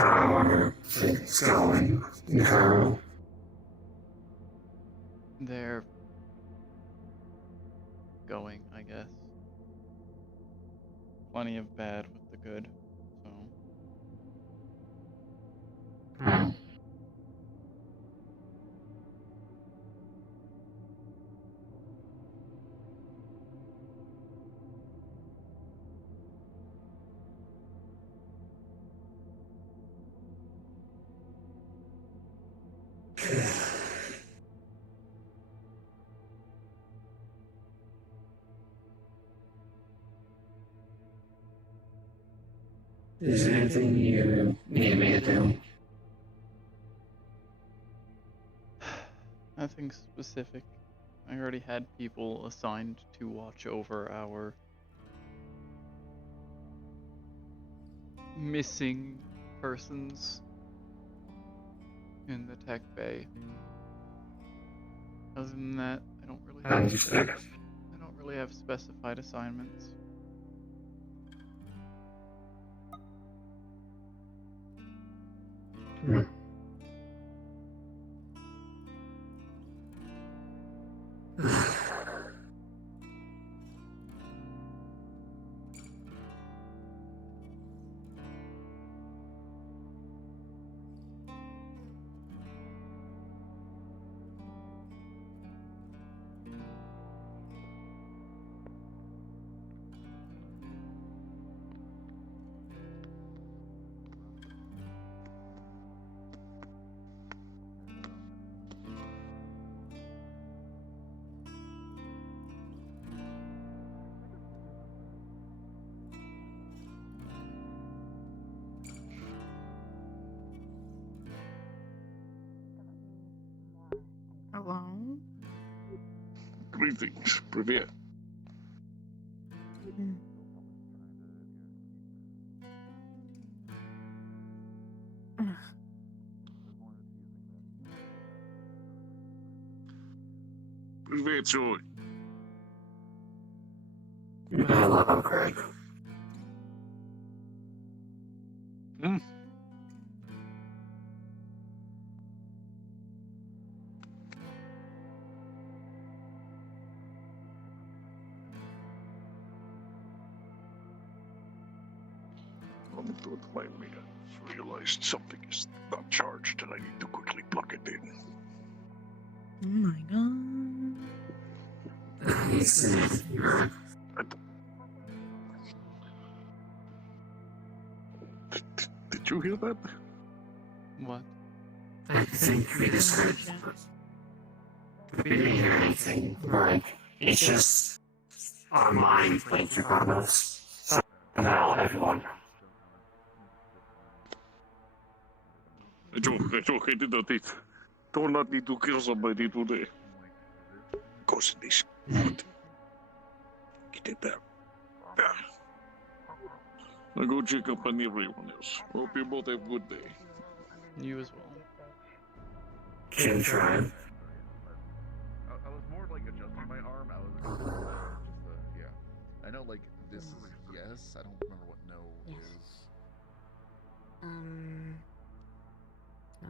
How are things going in Cairo? They're going, I guess. Plenty of bad with the good, so. Hmm. Is there anything you need me to do? Nothing specific. I already had people assigned to watch over our missing persons in the tech bay. Other than that, I don't really have specified assignments. Hmm. Hello? Greetings, Privet. Mm. Ugh. Privet, joy. Hello, Craig. Hmm? Don't mind me. I realized something is not charged and I need to quickly plug it in. Oh my god. Did you hear that? What? I think we just heard. We didn't hear anything. Like, it's just our mind playing trick on us. Now, everyone. It's okay, did not need. Do not need to kill somebody today. Because it is good. Get it there. Yeah. I'll go check up on everyone else. Hope you both have a good day. You as well. Can try. I was more like adjusting my arm. I was yeah. I know like this is yes. I don't remember what no Yes. is. No?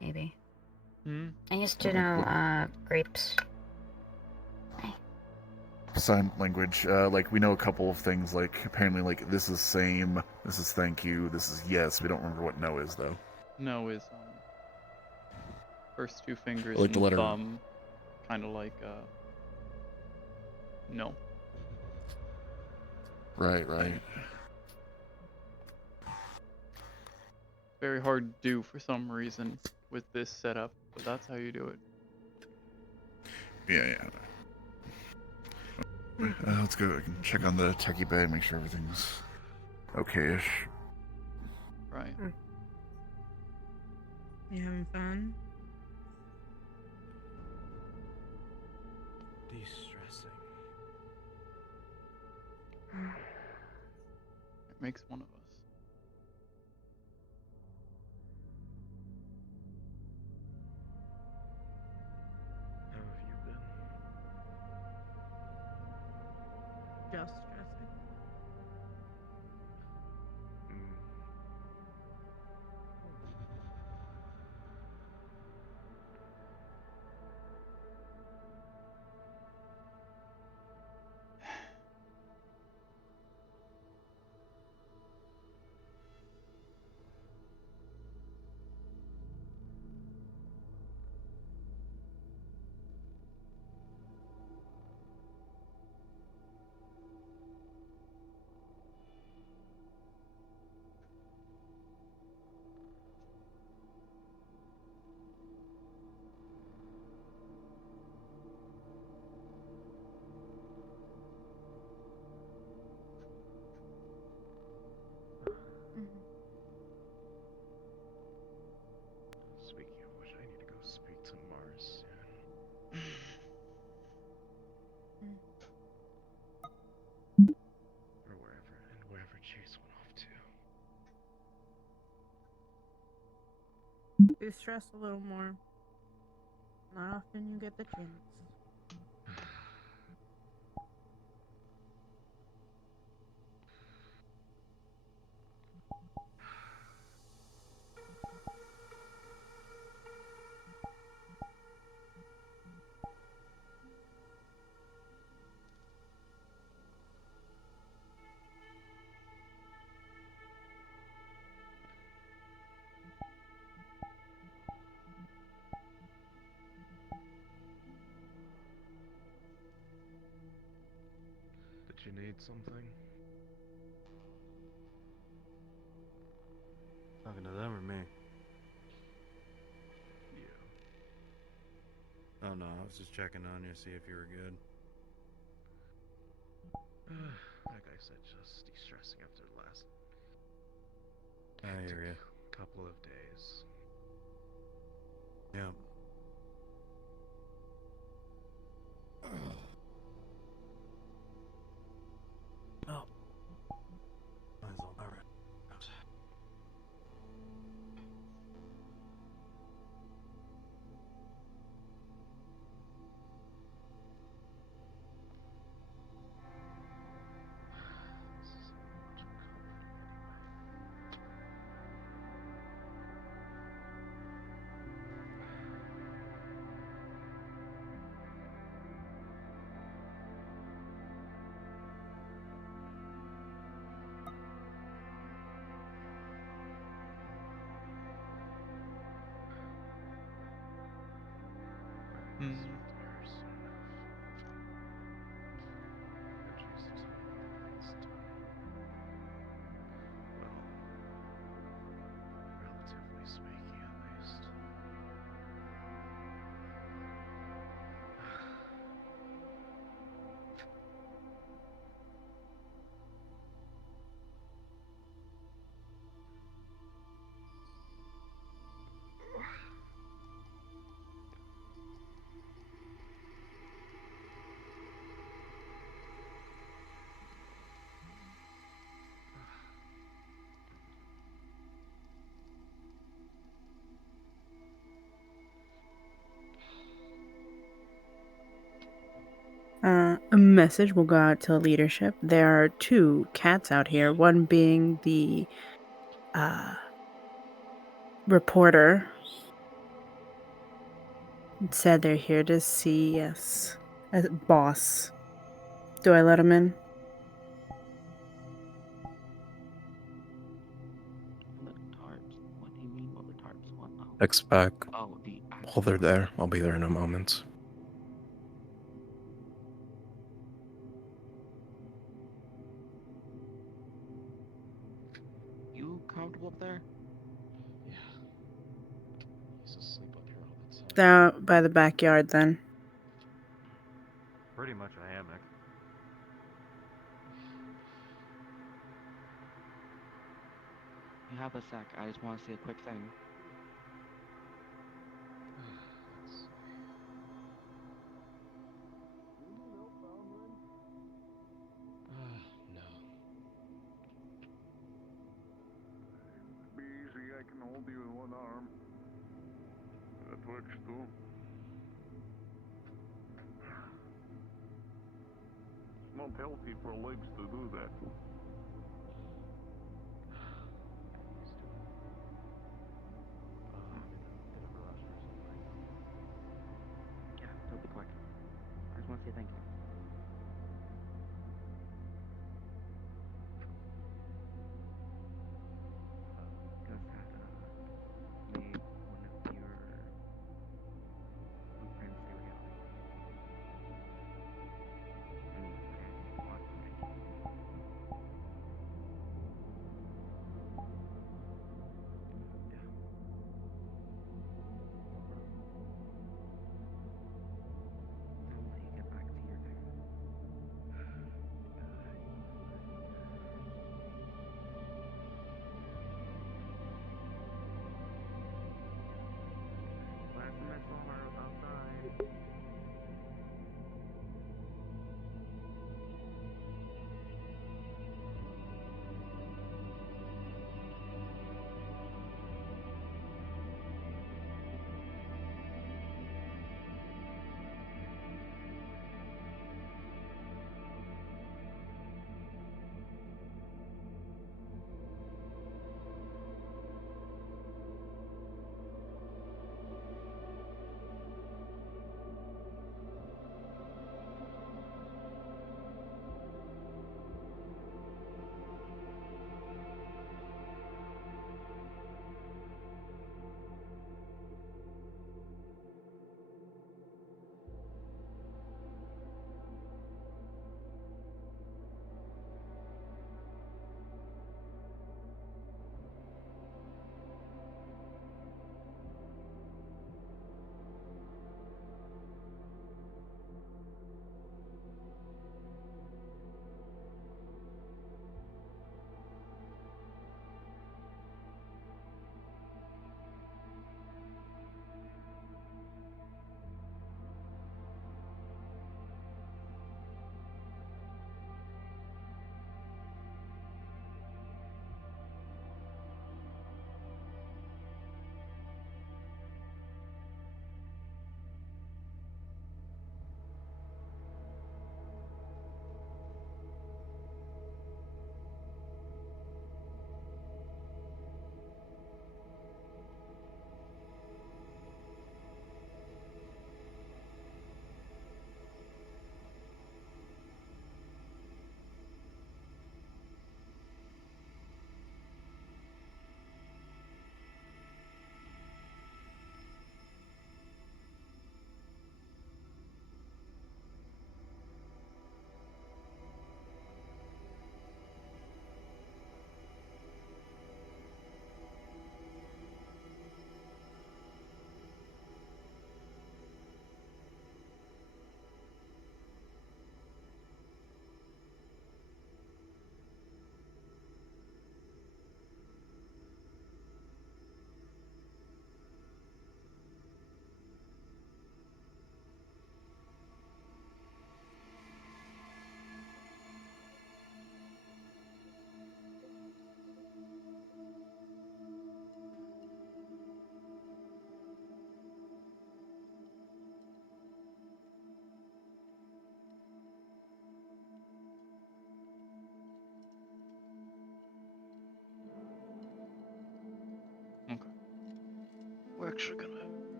Maybe. Hmm? I used to know, grapes. Sign language. Like we know a couple of things. Like apparently, like this is same. This is thank you. This is yes. We don't remember what no is though. No is, first two fingers Like and the letter- thumb. Kinda like, no. Right. Right. Very hard to do for some reason with this setup, but that's how you do it. Yeah. Let's go. I can check on the techie bay. Make sure everything's okay-ish. Right. You having fun? De-stressing. It makes one of us. How have you been? Just stressing. Or wherever Chase went off to. Do stress a little more. Not often you get the chance. Did you need something? Talking to them or me? You. Oh no, I was just checking on you, see if you were good. Like I said, just de-stressing after the last I hear you. couple of days. Yeah. Oh. Might as well. All right. This is so much comfort anyway. Hmm. Relatively speaking, at least. A message will go out to leadership. There are 2 cats out here, one being the reporter. It said they're here to see us. Boss. Do I let him in? The tarps. What do you mean by the tarps? What? Oh, Expect. oh, the While they're there, I'll be there in a moment. You comfortable up there? Yeah. He's asleep up here all the time. Down by the backyard then. Pretty much a hammock. You have a sec. I just want to say a quick thing. Let's see. No. Be easy, I can hold you with one arm. That works too. It's not healthy for legs to do that. Get a rush or something. Yeah, it'll be quick. I just want to say thank you. Gus had made one of your blueprints a reality. And I want to thank you.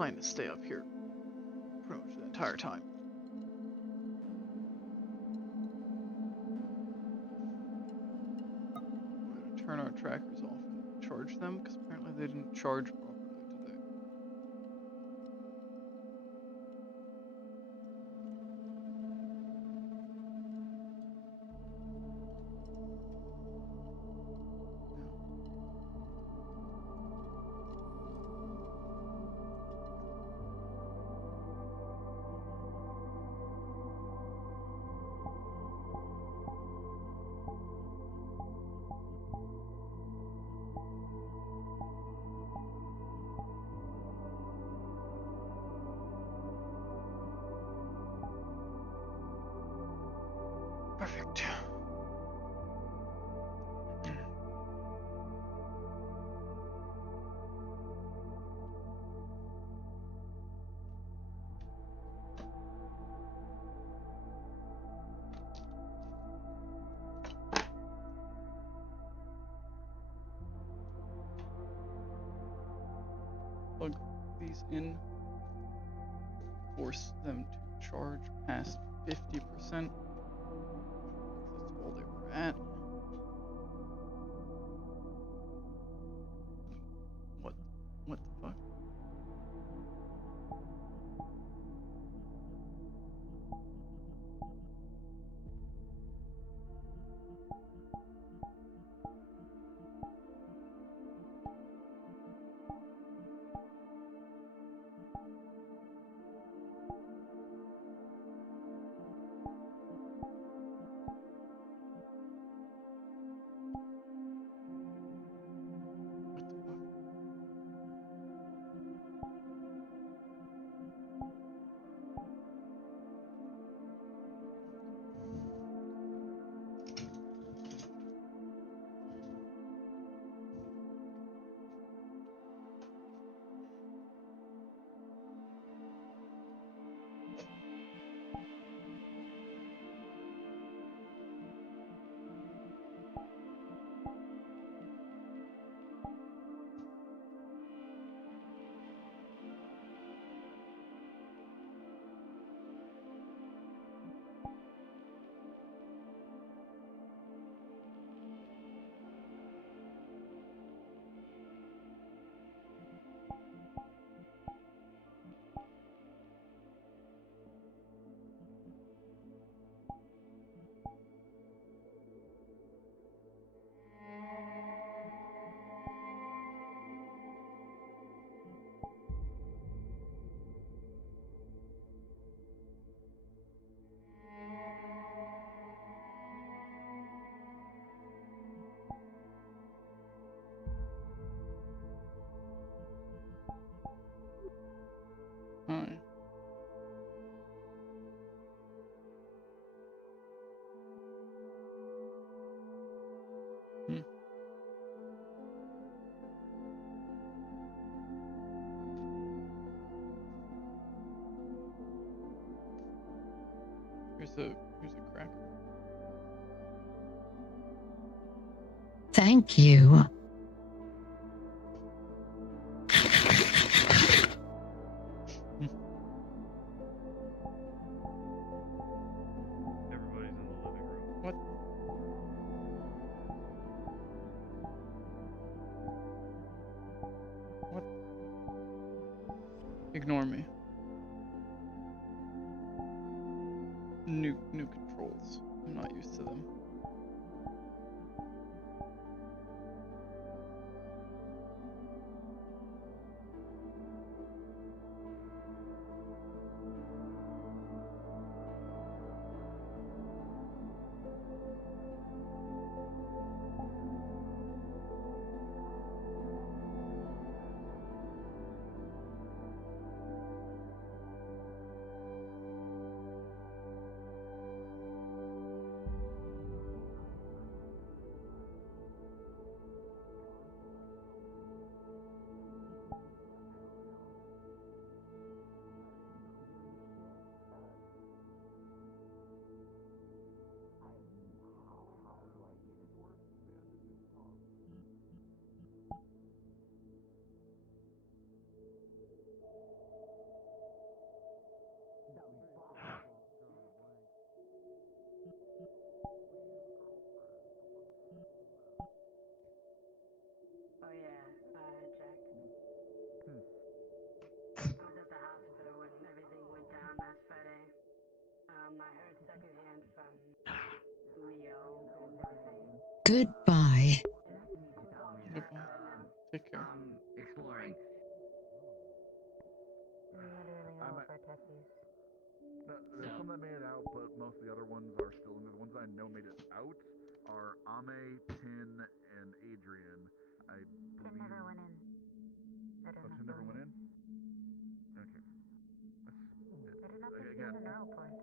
plan to stay up here pretty much the entire time. We're gonna turn our trackers off and charge them, because apparently they didn't charge properly today. Perfect. Plug these in, force them to charge past 50%. That's all they were at. What the fuck? What the fuck? Hi. Hmm. Here's a cracker. Thank you. Everybody's in the living room. What? What? Ignore me. New controls. I'm not used to them. Goodbye. Goodbye. Take care. Exploring. Literally all of our techies. There's some that made it out, but most of the other ones are still in there. The ones I know made it out are Ame, Tin, and Adrian. I believe. They never went in. I don't Oh, know. Tin never went in? Okay. I did not think he Again, was a neural point.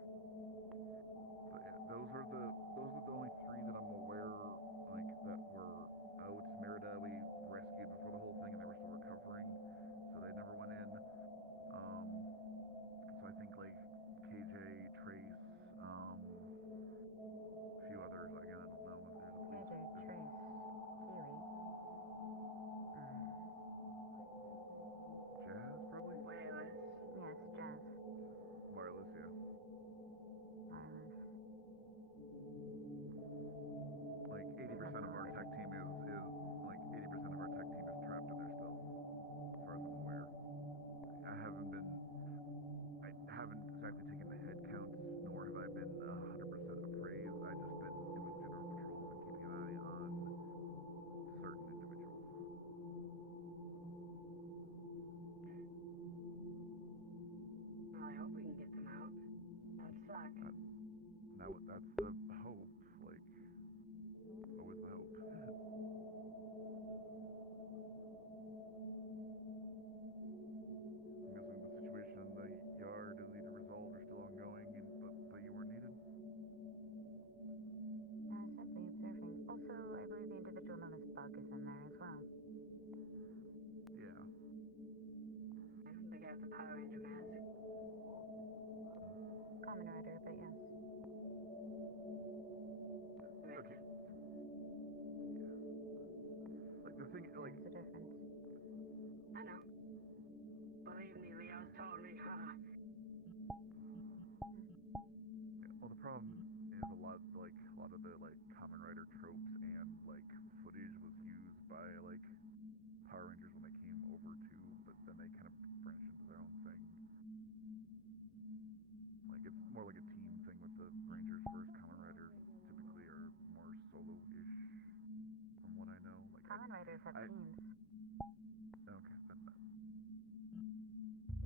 but yeah, those are the only three that I'm aware like that were out. Merida we rescued before the whole thing, and they were still recovering, so they never went in. So I think like KJ, Trace, a few others. Again, I don't know if there's a police. KJ, Trace, Kiwi. Jazz probably. Wireless. Yes, Jazz. Wireless, yeah. Wireless. Like 80% of our tech team is like 80% of our tech team is trapped in there still, as far as I'm aware. I haven't exactly taken the head counts, nor have I been 100% appraised. I've just been doing general patrols and keeping an eye on certain individuals. Well, I hope we can get them out. That'd suck. Now that's the hope. Like, always the hope. I'm guessing the situation in the yard is either resolved or still ongoing, but you weren't needed. Simply observing. Also, I believe the individual known as Bug is in there as well. Yeah. The guy with the Power Ranger mask. Common Rider, but yes. Okay. Yeah. Like the thing, like. There's a difference. I know. Believe me, Leo's told me. Yeah, well, the problem is a lot of the like Common Rider tropes and like footage was used by like Power Rangers when they came over to, but then they kind of branched into their own thing. Like it's more like a team thing with the Rangers versus Common Riders. Typically, are more solo-ish, from what I know. Like Common Riders have teams. Okay, then.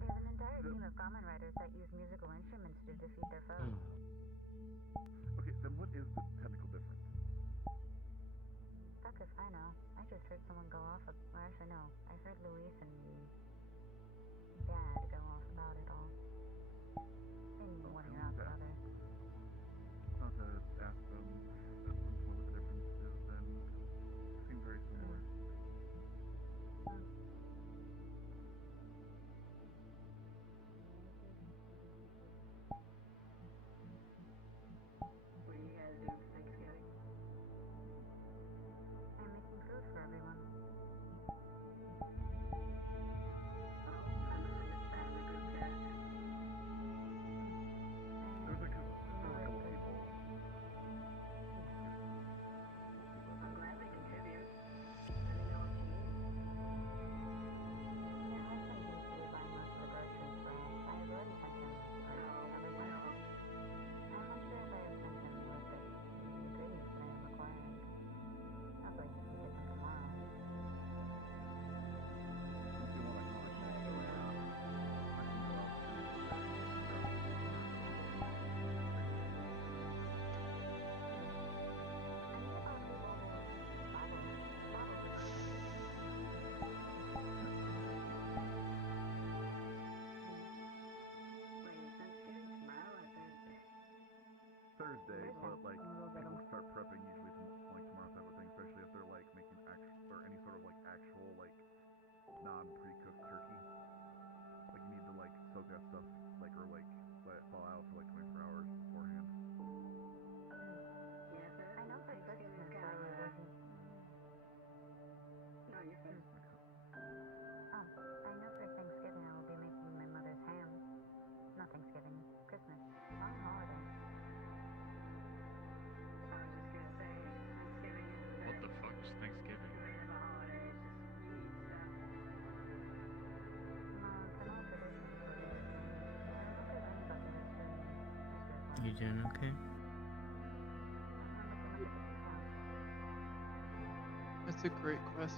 There's an entire team of Common Riders that use musical instruments to defeat their foes. Okay, then what is the technical difference? Fuck if I know. I just heard someone go off or actually no. I heard Luis and Dad go off about it all. In one ear out the other. I'll have to ask them at some point what the difference is then. It seems very similar. What are you guys doing for Thanksgiving? I'm making food for everyone. Oh, I must have missed that in the group chat. There was a couple people. I'm glad they contribute. Let me know what you need. Your husband seems to be buying most of the groceries for us. I have already sent him everything. I'm not sure if I have sent him like the ingredients that I'm requiring. Hopefully he can get them tomorrow. If you want, I can go out. I can go out Wait, is Thanksgiving tomorrow or Thursday? Thursday, but like people start prepping usually like tomorrow type of thing, especially if they're like making or any sort of like actual like non-pre-cooked turkey. Like you need to like soak that stuff like or like let it thaw out for like 24 hours beforehand. Yeah, so I know for Thanksgiving is Christmas kind I of will be. No, you're fine. Oh, I know for Thanksgiving I will be making my mother's ham. Not Thanksgiving, Christmas. Long holiday. I was just gonna say, Thanksgiving is What the fuck's Thanksgiving? a bit of a holiday. It's just you eat stuff. No, it's an old tradition for me. I don't think I've learned about the history of You doing okay? I'm making my sister's ham. That's a great question.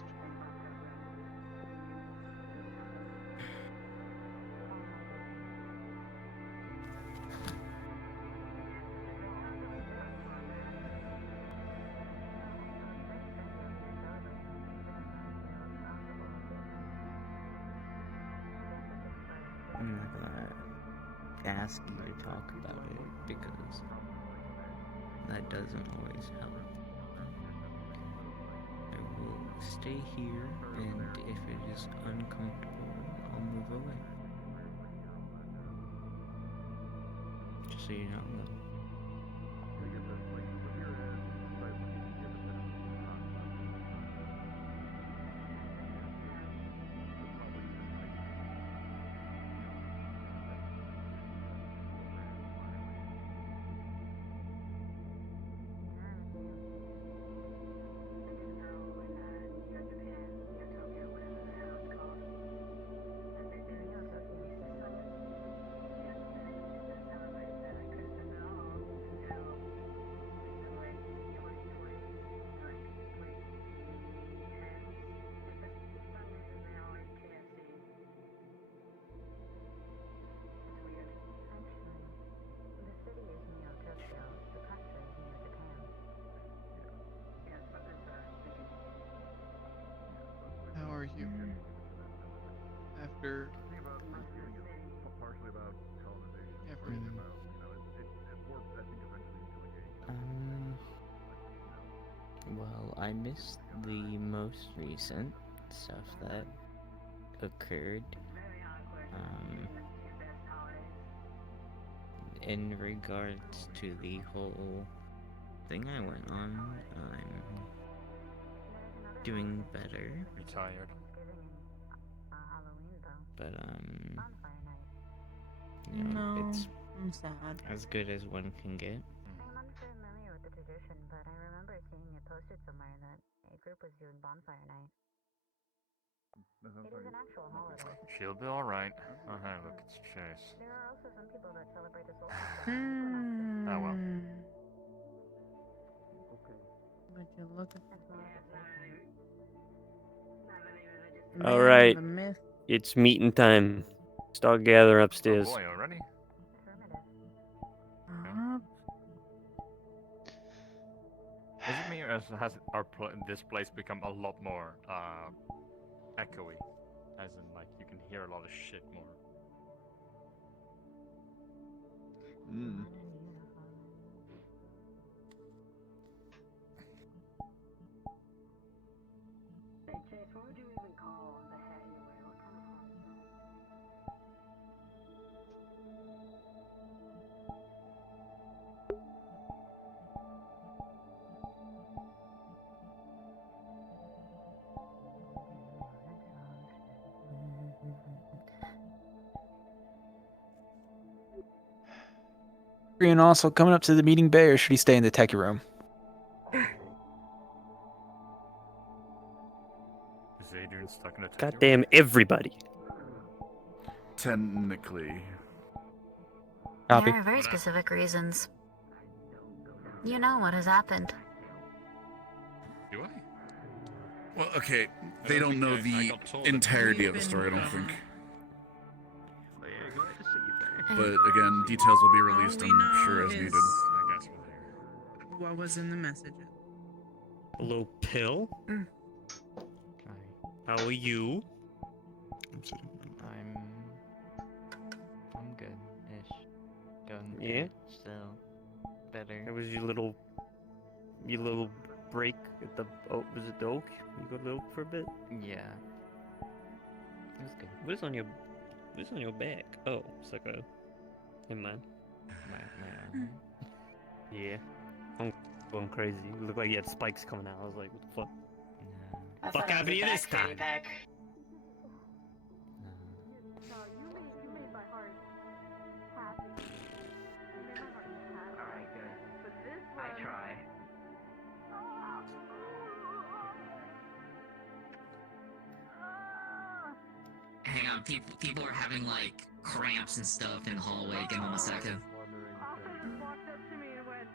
I'm not gonna ask you to talk about it because that doesn't always help. I will stay here, and if it is uncomfortable, I'll move away. Just so you know, though. How are you? After Partially about colonization. everything. About, it warped, I think, eventually into like Well, I missed the most recent stuff that occurred. In regards to the whole thing I went on, I'm doing better. You tired? But, No, it's I'm sad. as good as one can get. I'm unfamiliar with the tradition, but I remember seeing it posted somewhere that a group was doing bonfire night. It is an actual holiday. She'll be alright. Oh, hey, look, it's Chase. There are also some people that celebrate the solstice and the equinox. Oh, well. Would you look at That's more of a tradition. man, All right, the myth? it's meeting time. Start gathering Oh upstairs. boy, already? Up. Is it me or has this place become a lot more echoey? As in, like, you can hear a lot of shit more. Hey Chase, what would you even call the hat you wear? What kind of hat is that? And also coming up to the meeting bay, or should he stay in the techie room? Is Adrian stuck in a Goddamn everybody. Technically. Copy. There are very specific reasons. You know what has happened. Do I? Well, okay, they don't know the entirety of the story, I don't think. But again, details will be released, I'm sure, as needed. I guess we'll hear. What was in the messages? Hello, Pill. How are you? I'm good-ish. Going Yeah? good, still better. That was your little break at the was it the Oak? You go to the Oak for a bit? Yeah. It was good. What's on your back? Oh, it's like a. Never mind. My arm. Yeah. I'm going crazy. You look like you had spikes coming out. I was like, what the fuck? No. Fuck happened to you this time? No, you made my heart happy. You made my heart happy. Alright, good. But this I one... try. Hang on, people are having like cramps and stuff in the hallway. Give them a second. Austin just walked up to me and went...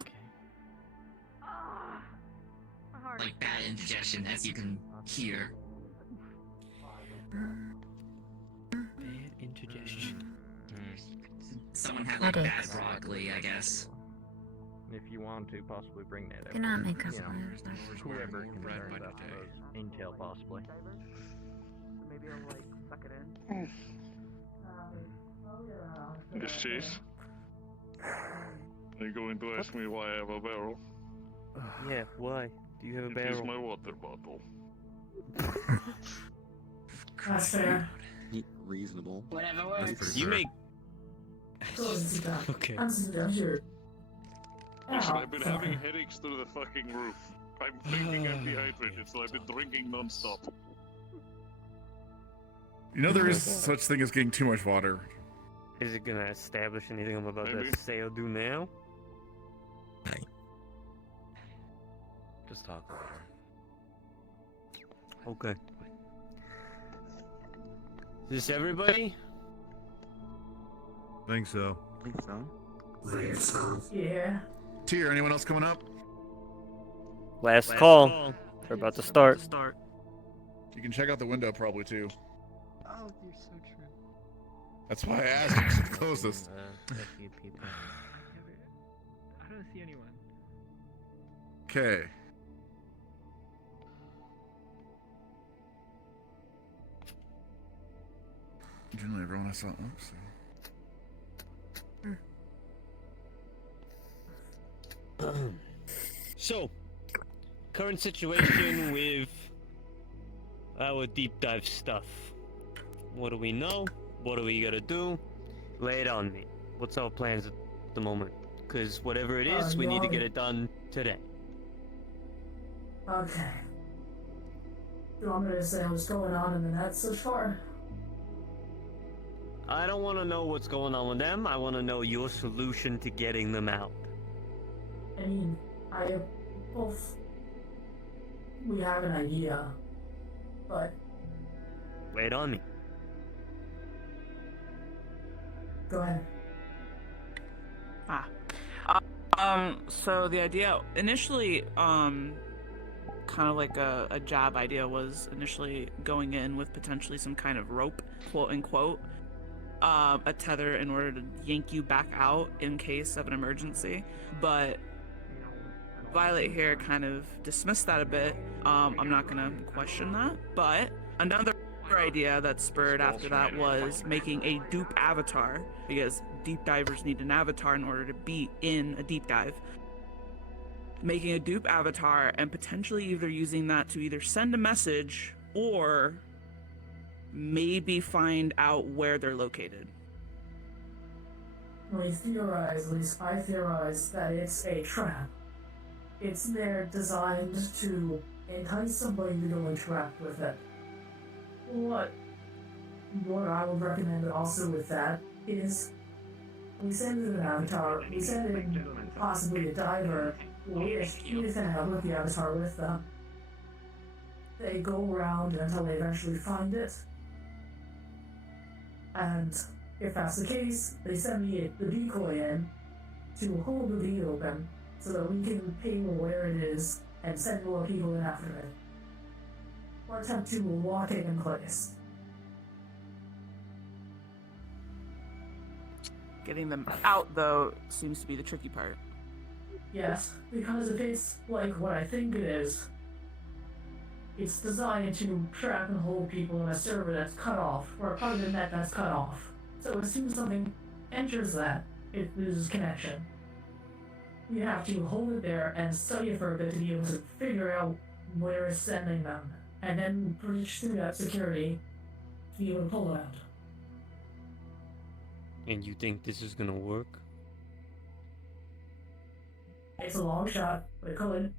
Okay. indigestion, as you can hear. Bad indigestion. Someone had like bad broccoli, I guess. If you want to possibly bring that Do not make you us know, lawyers. whoever concerns, I suppose. Intel, possibly. Maybe I'll like suck it in. Yes, Chase? Are you going to ask me why I have a barrel? Yeah, why? Do you have a It barrel? is my water bottle. That's fair. Reasonable. Whatever That's works. pretty You fair. make. Okay. Listen, I've been having headaches through the fucking roof. I'm thinking I'm dehydrated, so I've been drinking non-stop. You know there is such thing as getting too much water. Is it gonna establish anything I'm about Maybe. to say or do now? Just talk later. Okay. Is this everybody? Think so. think so. Yeah. Tier, anyone else coming up? Last call. We're about to start. You can check out the window probably too. Oh, you're so true. That's why I asked you to close this. A few people. I don't see anyone. Okay. Generally, everyone I saw. Oops. So, current situation with our deep dive stuff. What do we know? What do we gotta do? Lay it on me. What's our plans at the moment? Because whatever it is, we need to get it done today. Okay. You want me to say what's going on in the net so far? I don't want to know what's going on with them. I want to know your solution to getting them out. I mean, we have an idea, but Lay it on me. go ahead. So the idea initially, kind of like a job idea was initially going in with potentially some kind of rope, quote unquote, a tether in order to yank you back out in case of an emergency. But Violet here kind of dismissed that a bit. I'm not gonna question that, but another idea that spurred after that was making a dupe avatar, because deep divers need an avatar in order to be in a deep dive. Making a dupe avatar and potentially either using that to either send a message or maybe find out where they're located. We theorize, at least I theorize, that it's a trap. It's there designed to entice somebody to go interact with it. What I would recommend also with that is we send in an avatar, we send in possibly a diver, we just hang out with the avatar with them. They go around until they eventually find it. And if that's the case, they send the decoy in to hold the gate open so that we can ping where it is and send more people in after it. Or attempt to lock it in place. Getting them out, though, seems to be the tricky part. Yes, because if it's like what I think it is, it's designed to trap and hold people in a server that's cut off, or a part of the net that's cut off. So as soon as something enters that, it loses connection. We have to hold it there and study it for a bit to be able to figure out where it's sending them, and then breach through that security to be able to pull it out. And you think this is gonna work? It's a long shot, but it could.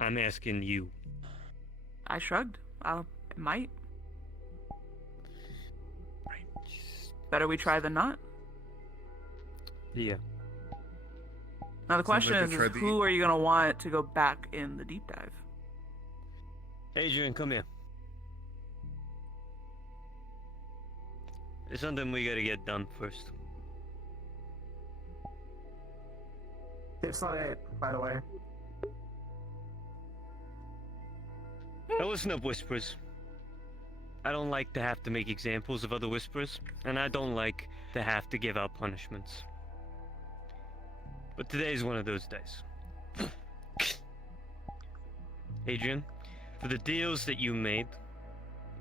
I'm asking you. I shrugged. It might. Better we try than not. Yeah. Now the question like is they tried to who are you gonna want to go back in the deep dive? Adrian, come here. There's something we gotta get done first. It's not it, by the way. Now listen up, Whispers. I don't like to have to make examples of other Whispers, and I don't like to have to give out punishments. But today's one of those days. Adrian, for the deals that you made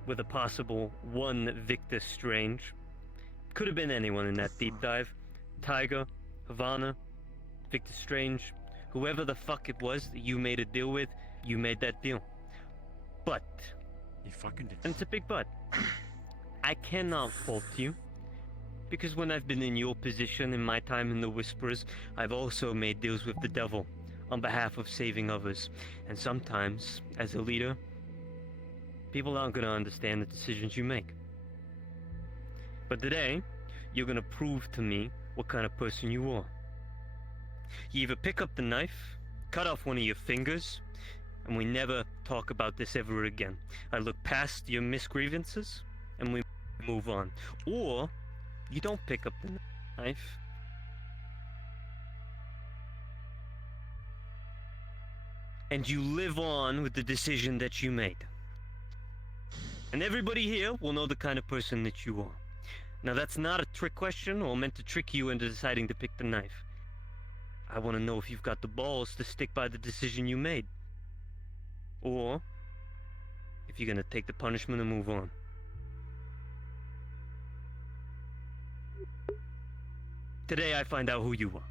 with a possible one Victor Strange, could have been anyone in that deep dive. Tiger, Havana, Victor Strange, whoever the fuck it was that you made a deal with, you made that deal. But, You fucking did. and it's a big but, I cannot fault you, because when I've been in your position in my time in the Whisperers, I've also made deals with the devil on behalf of saving others. And sometimes, as a leader, people aren't going to understand the decisions you make. But today, you're going to prove to me what kind of person you are. You either pick up the knife, cut off one of your fingers, and we never talk about this ever again. I look past your misgrievances, and we move on. Or, you don't pick up the knife. And you live on with the decision that you made. And everybody here will know the kind of person that you are. Now that's not a trick question or meant to trick you into deciding to pick the knife. I want to know if you've got the balls to stick by the decision you made. Or if you're going to take the punishment and move on. Today I find out who you are.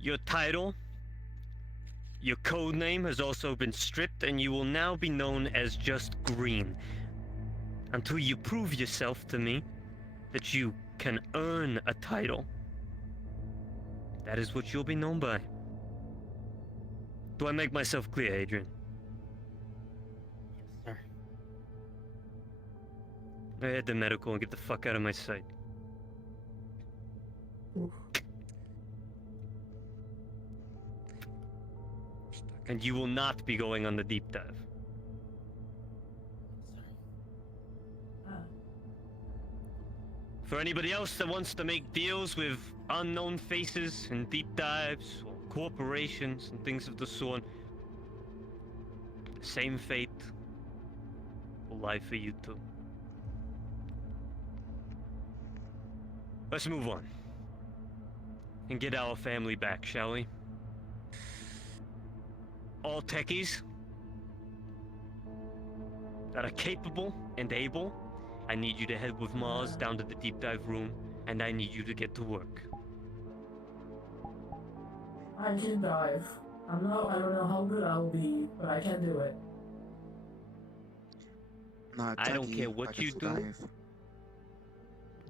Your title, your code name has also been stripped, and you will now be known as just Green. Until you prove yourself to me that you can earn a title. That is what you'll be known by. Do I make myself clear, Adrian? Yes, sir. I head to medical and get the fuck out of my sight. And you will not be going on the deep dive. For anybody else that wants to make deals with unknown faces and deep dives or corporations and things of the sort, the same fate will lie for you too. Let's move on and get our family back, shall we? All techies that are capable and able, I need you to head with Mars down to the deep dive room, and I need you to get to work. I can dive. I don't know how good I'll be, but I can do it. I don't care what you do.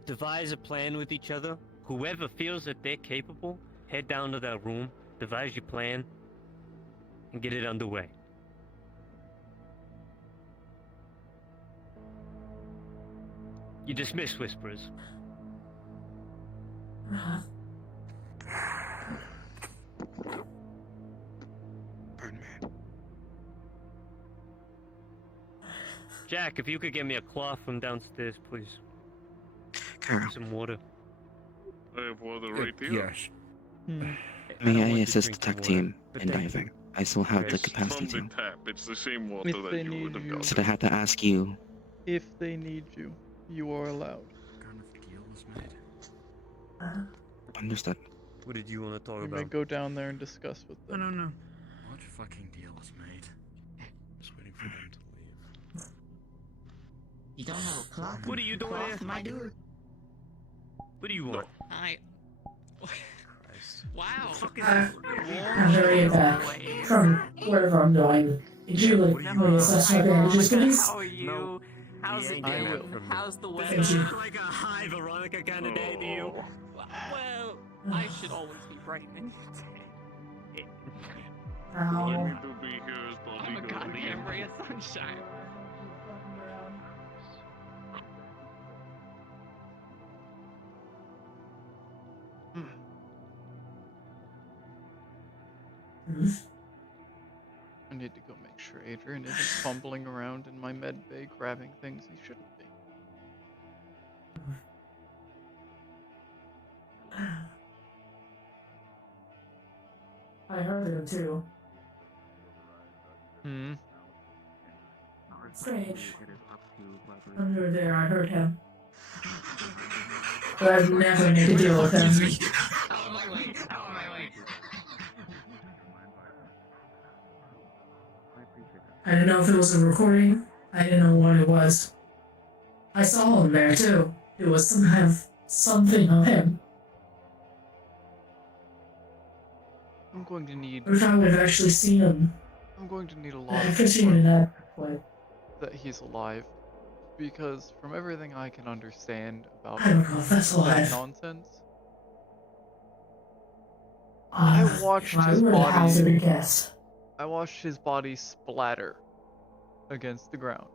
Devise a plan with each other. Whoever feels that they're capable, head down to that room, devise your plan, and get it underway. You dismiss, Whisperers. Jack, if you could get me a cloth from downstairs, please. Cairo. Some water. I have water right here. Yes. I May don't I want to assist drink the tech water, team but in thank you. diving? I still have the It's capacity from to. the tap. It's the same water If that they you need would have you. got. So I had to ask you. If they need you, you are allowed. What kind of deal was made? Understood. What did you want to talk You about? may go down there and discuss with them. No. What fucking deal was made? Just waiting for them to leave. You don't have a clock? What are you doing here? My door. What do you want? I. Wow. I'm very back from wherever I'm going. Julie, will assess my bandages, please? How are you? How's it I going? will. How's the weather? Thank you. Like a high Veronica kind of day to you. Well, I should always be bright and Ow. To be here as I'm a goddamn ray of sunshine. I need to go make sure Adrian isn't fumbling around in my med bay grabbing things he shouldn't be. I heard him too. Hmm. Strange. Under there, I heard him. But I've never need to deal with him. Out of my way! Out of my way! I didn't know if it was a recording. I didn't know what it was. I saw him there too. It was some kind of something of him. I'm going to need. Or if I would have actually seen him. I'm going to need a lot I've of never seen him in that way. that he's alive, because from everything I can understand about I don't know if that's that alive. nonsense, I watched his I would hazard a body. guess. I watched his body splatter against the ground,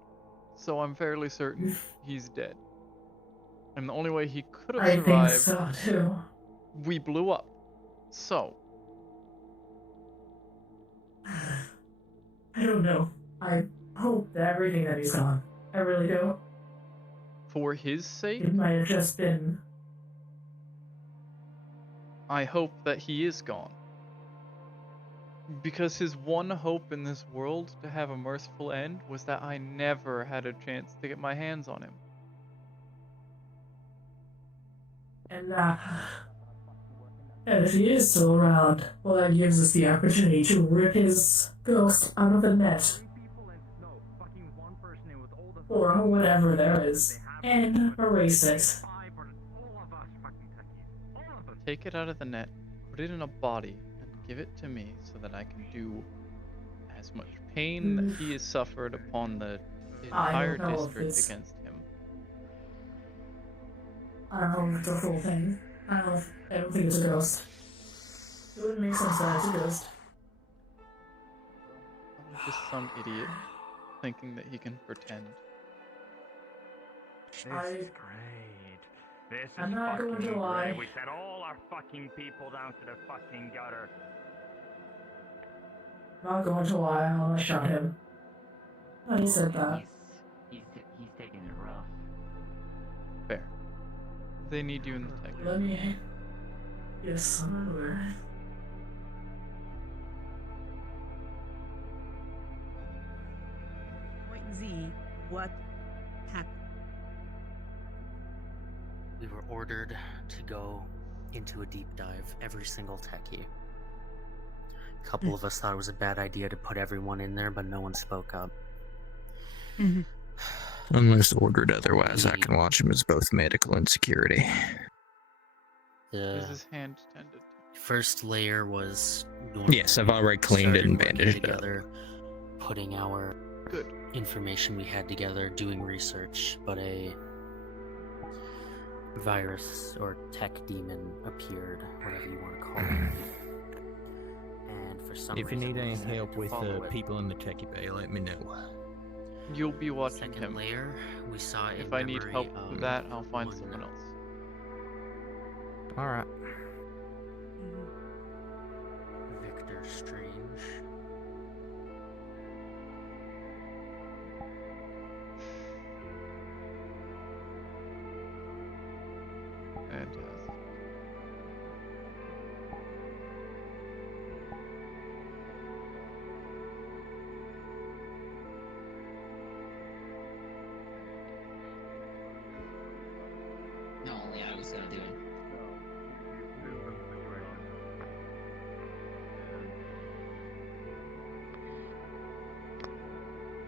so I'm fairly certain he's dead. And the only way he could have I think survived, so too. we blew up. So I don't know. I hope that everything that he's gone. I really do. for his sake, It might have just been. I hope that he is gone. Because his one hope in this world to have a merciful end was that I never had a chance to get my hands on him. And if he is still around, well, that gives us the opportunity to rip his ghost out of the net. Or whatever there is. And erase it. Take it out of the net, put it in a body, and give it to me so that I can do as much pain that he has suffered upon the entire don't know if district it's- against him. I don't know the whole thing. I don't think it's a ghost. It wouldn't make sense that it's a ghost. I'm just some idiot thinking that he can pretend. This is great. This I'm is not going fucking to lie. great. We sent all our fucking people down to the fucking gutter. Not going to lie, I almost shot him. When he said that. He's taking it rough. Fair. They need you in the tech. Let me. Yes, I'm aware. Point Z, what happened? We were ordered to go into a deep dive, every single techie. A couple of us thought it was a bad idea to put everyone in there, but no one spoke up. Unless ordered otherwise, I can watch him as both medical and security. Is The his hand tended? first layer was normal. Yes, I've already cleaned it and Started working bandaged it up. together, putting our information we had together, doing research, but a virus or tech demon appeared, whatever you want to call it. And for some If you reason, need we any decided help to with follow it. people in the techie bay, let me know. You'll be watching Second him. layer, we saw If in I need memory help of with that, I'll find one someone else. Alright. Victor Strange. Fantastic. No, yeah, I was gonna do it.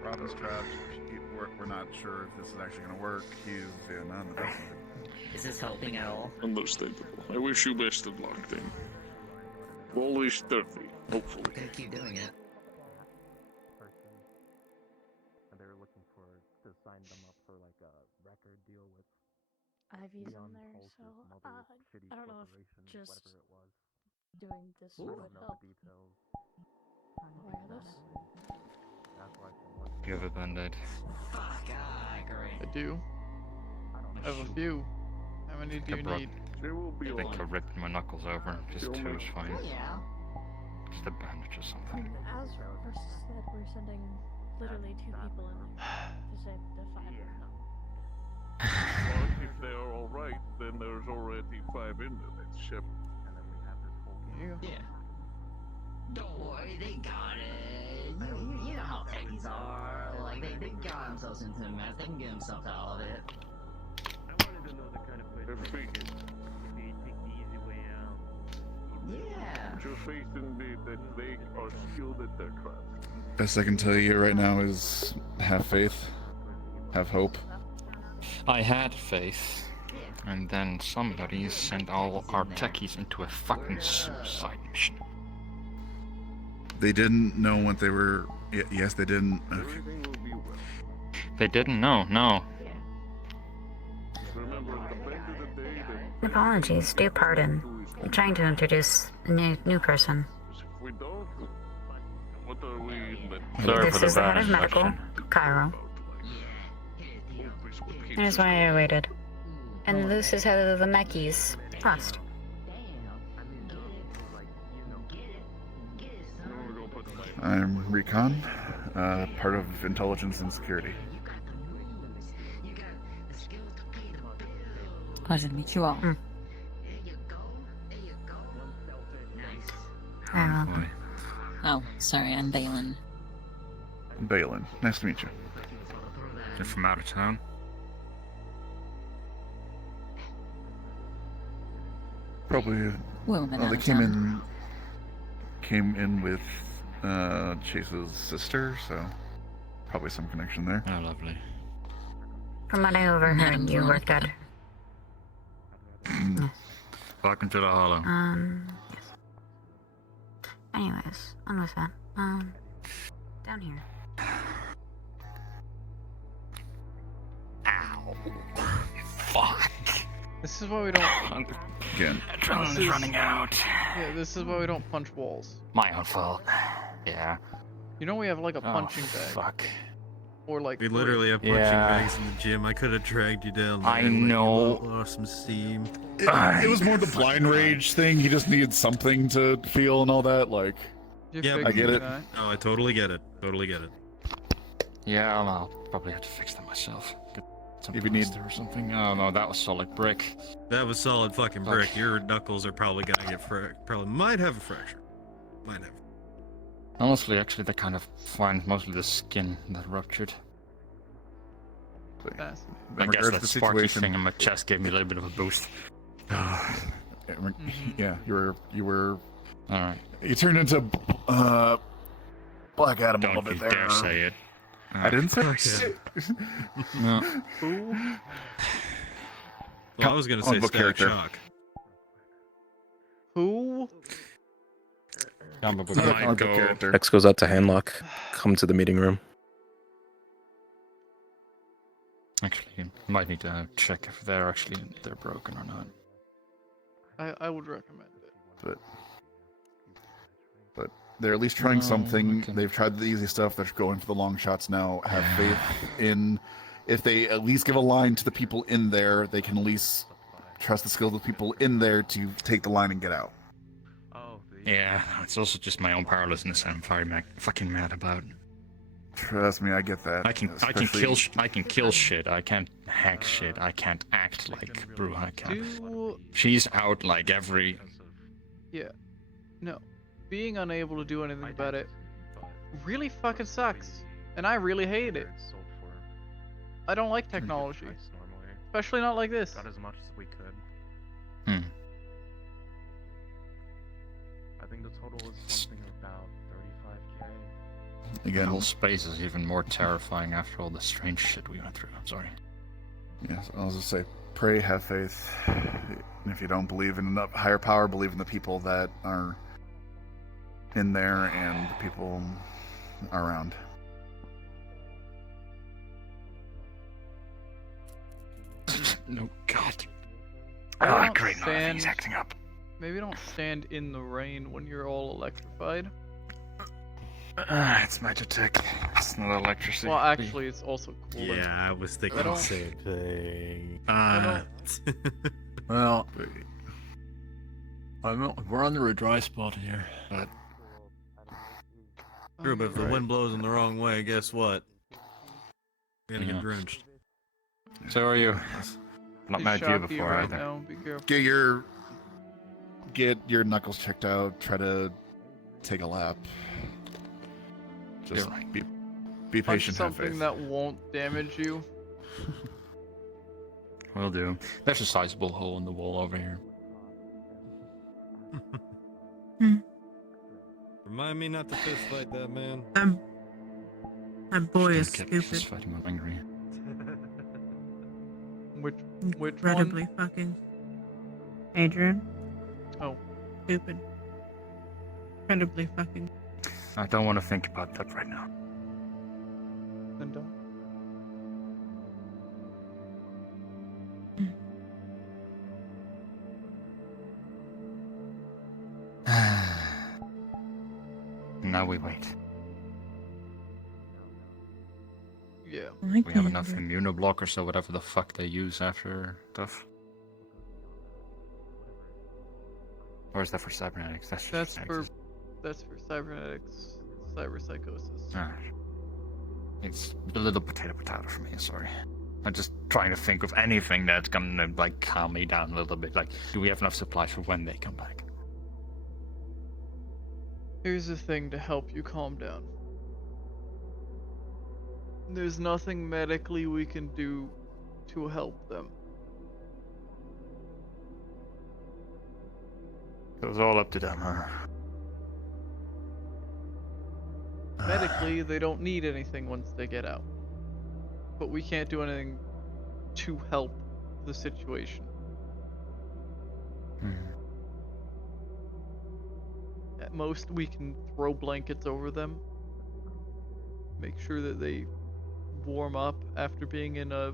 Robin's trapped. We're not sure if this is actually going to work. He's in none of this. Is this helping at all? Understandable. I wish you best of luck then. Always 30, hopefully. We're gonna keep doing it. And they were looking to sign them up for like a record deal with Ivy's in Beyond there, Pulse so or some other shitty I don't know if corporation, just whatever it was. doing this I would don't know help. the details. You have a band-aid. I do. I have a few. How many do you need? I think I ripped my knuckles over. Just 2 is fine. Just a bandage or something. As Rover said, we're sending literally 2 people in there to save the 5 of them. Well, if they are alright, then there's already 5 in the ship. And then we have this whole Yeah. Don't worry, they got it. You know how things are. Like, they got themselves into a mess. They can get themselves out of it. I wanted to know the kind of place where we could maybe take the easy way out. Yeah. Put your faith in that they are skilled at their craft. Best I can tell you right now is have faith, have hope. I had faith, and then somebody sent all our techies into a fucking suicide mission. They didn't know what they were. Yes, they didn't. Okay. They didn't know, no. Apologies, do pardon. I'm trying to introduce a new person. We don't. What are we? Sorry This for is the the head of bad medical, infection. Cairo. That is why I waited. And Luce is head of the Meckies, Frost. I'm Recon, part of intelligence and security. Pleasure to meet you all. Oh, sorry, I'm Balin. Balin, nice to meet you. You're from out of town? Probably. Well, then out they of came in with Chase's sister, so probably some connection there. Oh, lovely. From what I overheard, you worked at. Welcome to the Hollow. Yes. Anyways, on with that. Down here. Ow. Fuck. This is why we don't. Again. Adrenaline's running out. Yeah, this is why we don't punch walls. My own fault. Yeah. You know we have like a punching bag. Fuck. Or like. We literally have punching bags in the gym. I could have dragged you down there. I know. Lost some steam. It was more the blind rage thing. He just needed something to feel and all that. Like, Yeah, I get it. No, I totally get it. Totally get it. Yeah, I'll probably have to fix that myself. Get some If you need- plaster or something. Oh no, that was solid brick. That was solid fucking Fuck. brick. Your knuckles are probably gonna get probably might have a fracture. Might have. Honestly, actually, they're kind of fine. Mostly the skin that ruptured. I In guess regards that to the sparky situation- thing in my chest gave me a little bit of a boost. Yeah, you were. All right. You turned into Black Adam a Don't little bit you there. dare say it. I didn't say it. No. Well, I was gonna say Comic book Static character. Shock. Who? Comic book Another might comic book go. character. X goes out to Handlock. Come to the meeting room. Actually, you might need to check if they're broken or not. I would recommend it. But they're at least trying Oh, something. okay. They've tried the easy stuff. They're going for the long shots now. Have faith in. If they at least give a line to the people in there, they can at least trust the skills of the people in there to take the line and get out. Yeah, it's also just my own powerlessness I'm very fucking mad about. Trust me, I get that. I can Especially- kill shit. I can't hack shit. I can't act like Bruja can. Do She's out like every. yeah, no, being unable to do anything about it really fucking sucks, and I really hate it. I don't like technology, especially not like this. Got as much as we could. Hmm. I think the total was something about 35k. The Again, whole space is even more terrifying after all the strange shit we went through. I'm sorry. yes, I'll just say, pray, have faith. And if you don't believe in enough higher power, believe in the people that are in there and the people around. No, God. Maybe Ah, don't great. Now he's stand- acting up. Maybe don't stand in the rain when you're all electrified. It's Magitech. It's not electricity. Well, actually, it's also cooler. Yeah, I was thinking the same thing. Well, we're under a dry spot here. But True, but if the wind blows in the wrong way, guess what? You're gonna Yeah. get drenched. So are you. Not He's met you shocky before right either. now. Be careful. Get your knuckles checked out. Try to take a lap. Just be Punch patient. Have something faith. that won't damage you. Will do. There's a sizable hole in the wall over here. Remind me not to fist fight that man. That boy is Don't get stupid. fist fighting when angry. Which Incredibly one? fucking. Adrian. Oh. Stupid. Incredibly fucking. I don't want to think about that right now. Then don't. Now we wait. Yeah. We have enough immunoblockers or whatever the fuck they use after stuff. Or is that for cybernetics? That's That's cybernetics. for cybernetics, cyberpsychosis. Alright. It's a little potato for me, sorry. I'm just trying to think of anything that's gonna like calm me down a little bit. Like, do we have enough supplies for when they come back? Here's the thing to help you calm down. There's nothing medically we can do to help them. It was all up to them, huh? Medically, they don't need anything once they get out. But we can't do anything to help the situation. At most, we can throw blankets over them. Make sure that they warm up after being in a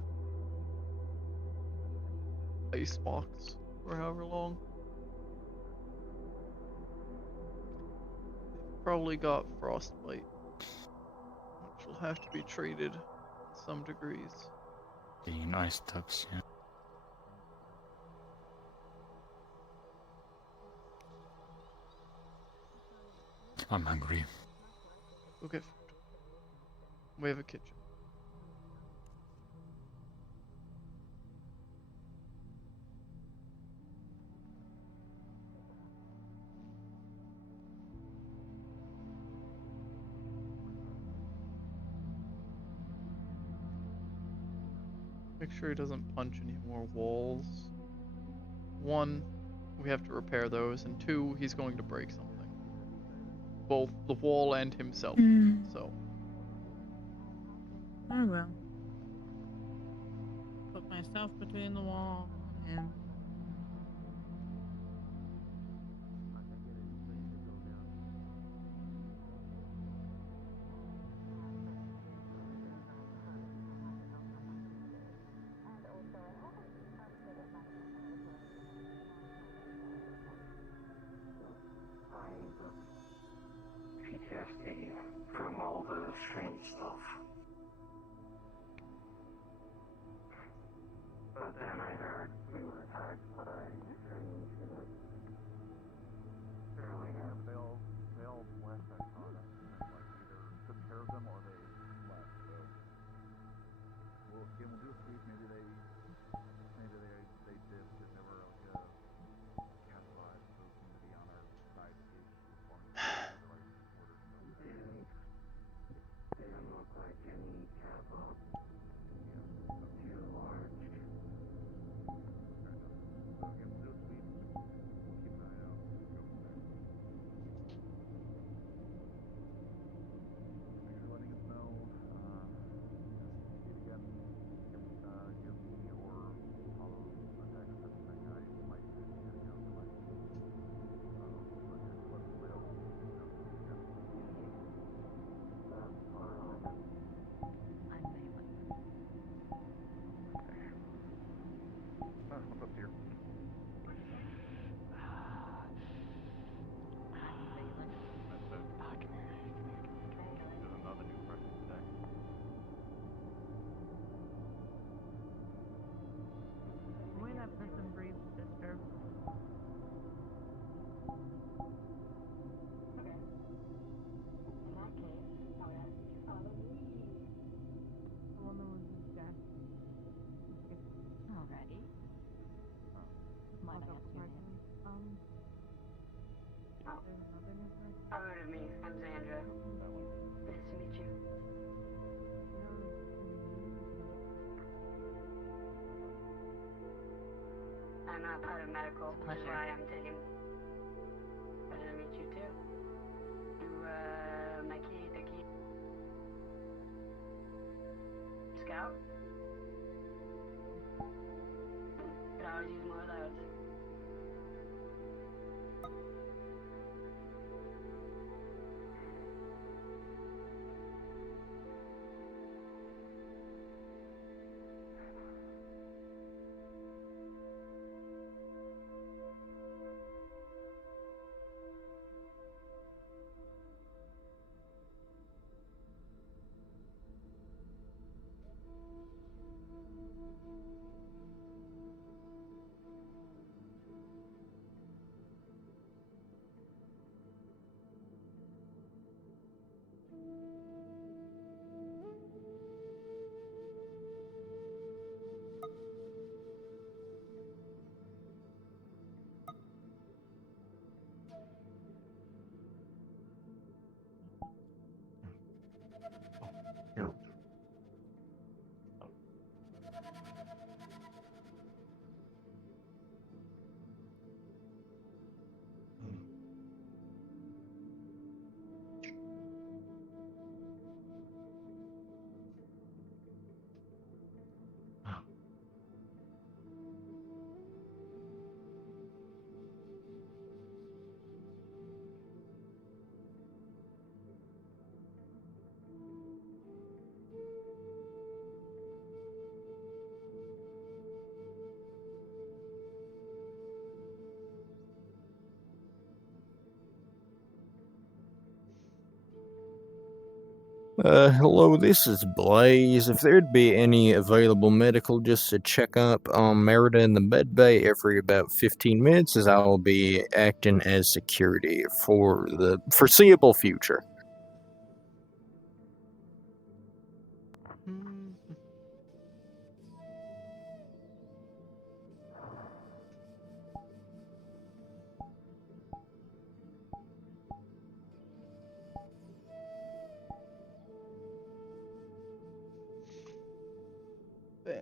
ice box for however long. Probably got frostbite, which will have to be treated in some degrees. The ice tubs, yeah. I'm hungry. Go get food. We have a kitchen. Make sure he doesn't punch any more walls. 1, we have to repair those, and 2, he's going to break something. Both the wall and himself. So. Oh well. Put myself between the wall and. PTSD from all the strange stuff. But then I heard we were attacked by strange units earlier. They all left that car. Like either took care of them or they left. So we'll do a sweep. Maybe they did because they were like gas vibes. Those seem to be on our side. Didn't look like any kappa. Too large. So again, we'll do a sweep. We'll keep an eye out. Go from there. Thanks for letting us know. If again, give me or follow a text or something. I might be busy getting out to my but just let somebody else know. What's up, dear? Heard of me. I'm Xandra. Nice to meet you. I'm not part of medical, which is why I'm taking. Pleasure to meet you too. My key, the key. Scout? Could always use more of those. Hello, this is Blaze. If there'd be any available medical just to check up on Merida in the med bay every about 15 minutes, as I will be acting as security for the foreseeable future. Band.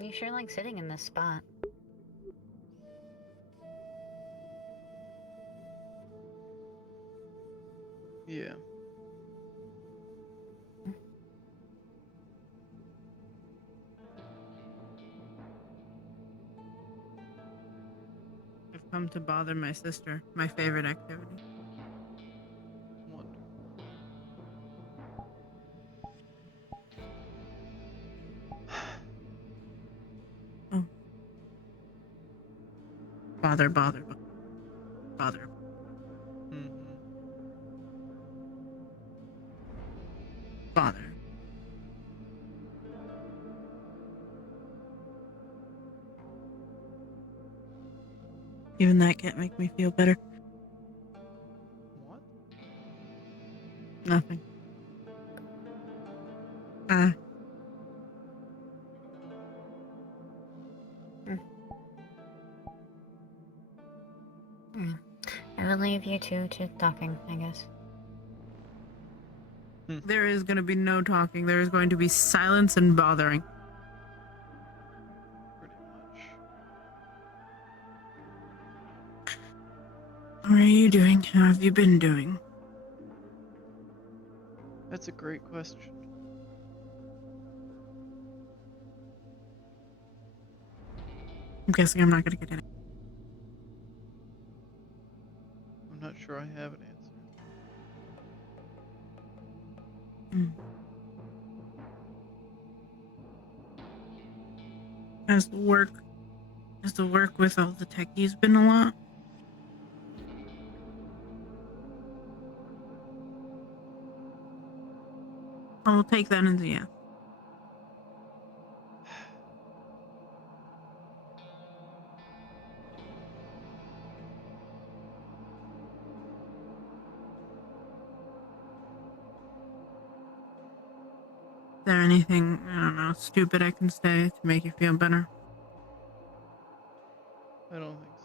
You sure like sitting in this spot. Yeah. I've come to bother my sister. My favorite activity. Wonderful. Oh. Bother, bother, bother. Bother. Bother. Even that can't make me feel better. What? Nothing. Ah. I will leave you two to talking, I guess. There is going to be no talking. There is going to be silence and bothering. Pretty much. How are you doing? How have you been doing? That's a great question. I'm guessing I'm not going to get any. I'm not sure I have an answer. Mm. Has the work with all the techies been a lot? I will take that as a yes. Is there anything, I don't know, stupid I can say to make you feel better? I don't think so.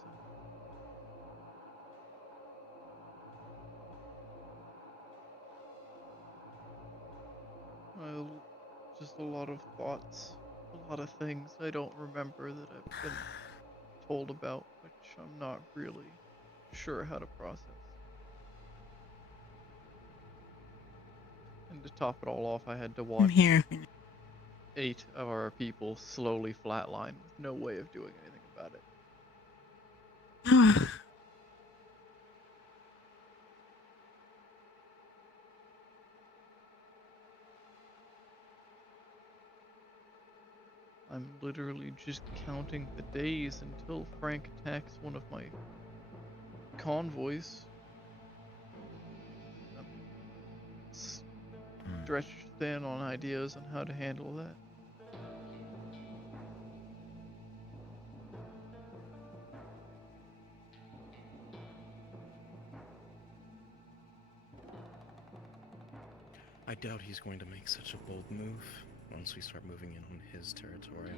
Just a lot of thoughts, a lot of things I don't remember that I've been told about, which I'm not really sure how to process. And to top it all off, I had to I'm watch here. 8 of our people slowly flatline with no way of doing anything about it. I'm literally just counting the days until Frank attacks one of my convoys. I'm stretched thin on ideas on how to handle that. I doubt he's going to make such a bold move once we start moving in on his territory.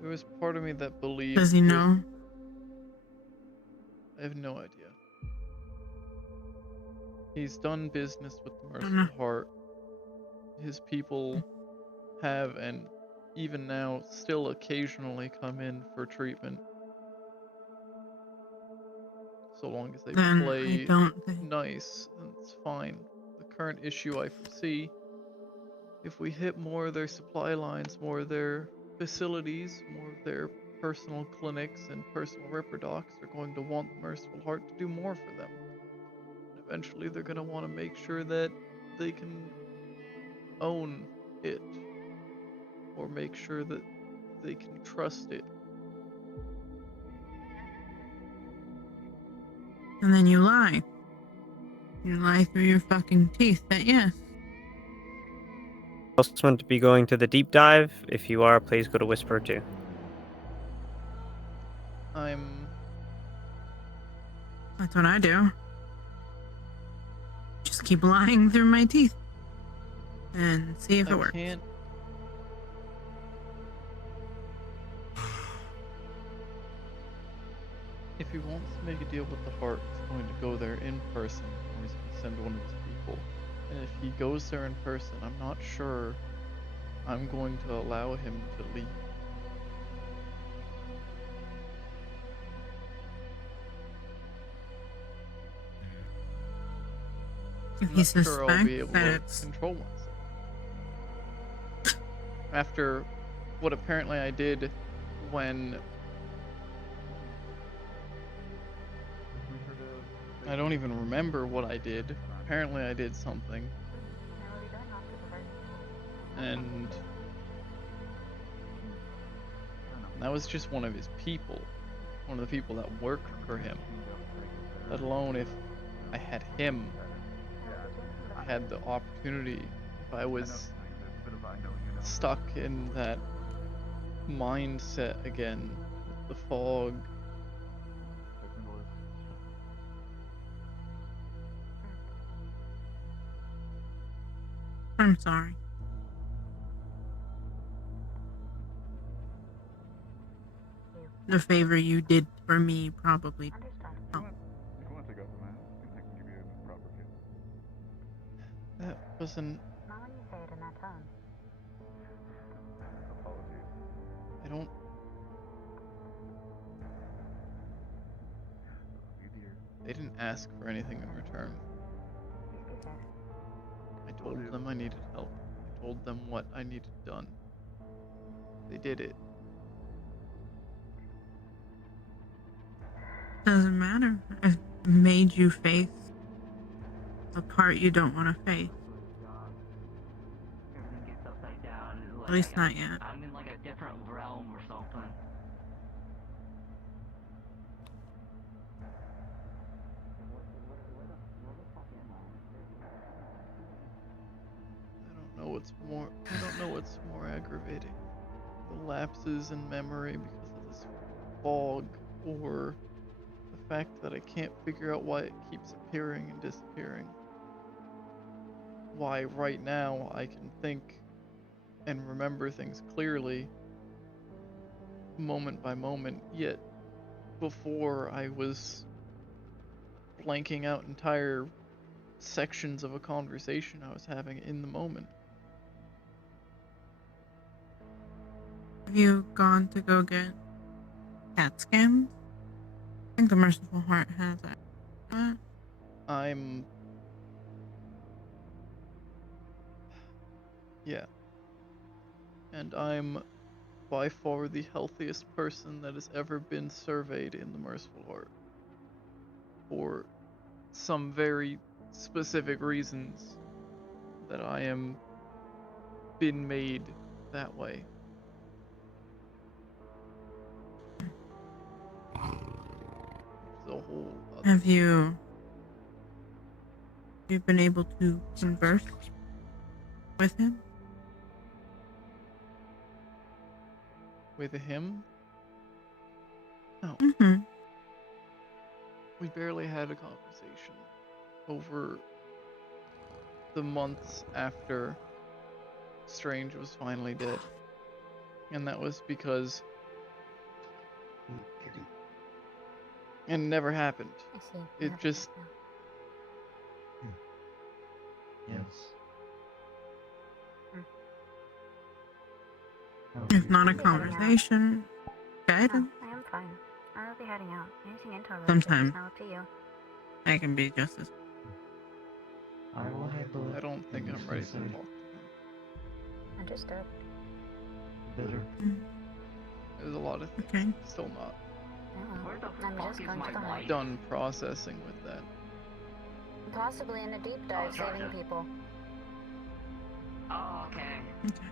There was part of me that believed... Does he know? I have no idea. He's done business with the Merciful Heart. His people have, and even now, still occasionally come in for treatment. So long as they Then play I don't think... nice, then it's fine. The current issue I foresee, if we hit more of their supply lines, more of their facilities, more of their personal clinics and personal reprodocs, they're going to want the Merciful Heart to do more for them. And eventually they're going to want to make sure that they can own it, or make sure that they can trust it. And then you lie. You lie through your fucking teeth that yes. Announcement to be going to the deep dive. If you are, please go to Whisper 2. That's what I do. Just keep lying through my teeth. And see if it works. If he wants to make a deal with the Heart, he's going to go there in person, or he's going to send one of his people. And if he goes there in person, I'm not sure I'm going to allow him to leave. If I'm he not sure I'll be suspects able that to it's... control myself. After what apparently I did when... I don't even remember what I did. Apparently I did something. And that was just one of his people. One of the people that worked for him. Let alone if I had him. I had the opportunity. If I was stuck in that mindset again with the fog. I'm sorry. the favor you did for me probably. Oh. If you want to take off the mask, I can give you a proper kit. That wasn't. Not when you say it in that tone. Apologies. I don't. They didn't ask for anything in return. I told them I needed help. I told them what I needed done. They did it. Doesn't matter. It made you face the part you don't want to face. Everything gets upside down. At least not yet. I'm in like a different realm or something. I don't know what's more aggravating. The lapses in memory because of this fog, or the fact that I can't figure out why it keeps appearing and disappearing. Why right now I can think and remember things clearly, moment by moment, yet before I was blanking out entire sections of a conversation I was having in the moment. Have you gone to go get CAT scans? I think the Merciful Heart has that. Yeah. And I'm by far the healthiest person that has ever been surveyed in the Merciful Heart. For some very specific reasons that I am been made that way. It's a whole other Have you've been able to converse with him? With him? No. Mm-hmm. We barely had a conversation over the months after Strange was finally dead. And that was because it never happened. I see. It just... Yes. If not a conversation, guidance. I am fine. I will be heading out. Anything interesting Sometime is now up to you. I can be just as. I will handle it. I don't think I'm ready to talk to him. Understood. Better. There's a lot of things. Okay. Still not I'm just going to the heart. done processing with that. Possibly in a deep dive saving people. Oh, okay. Okay.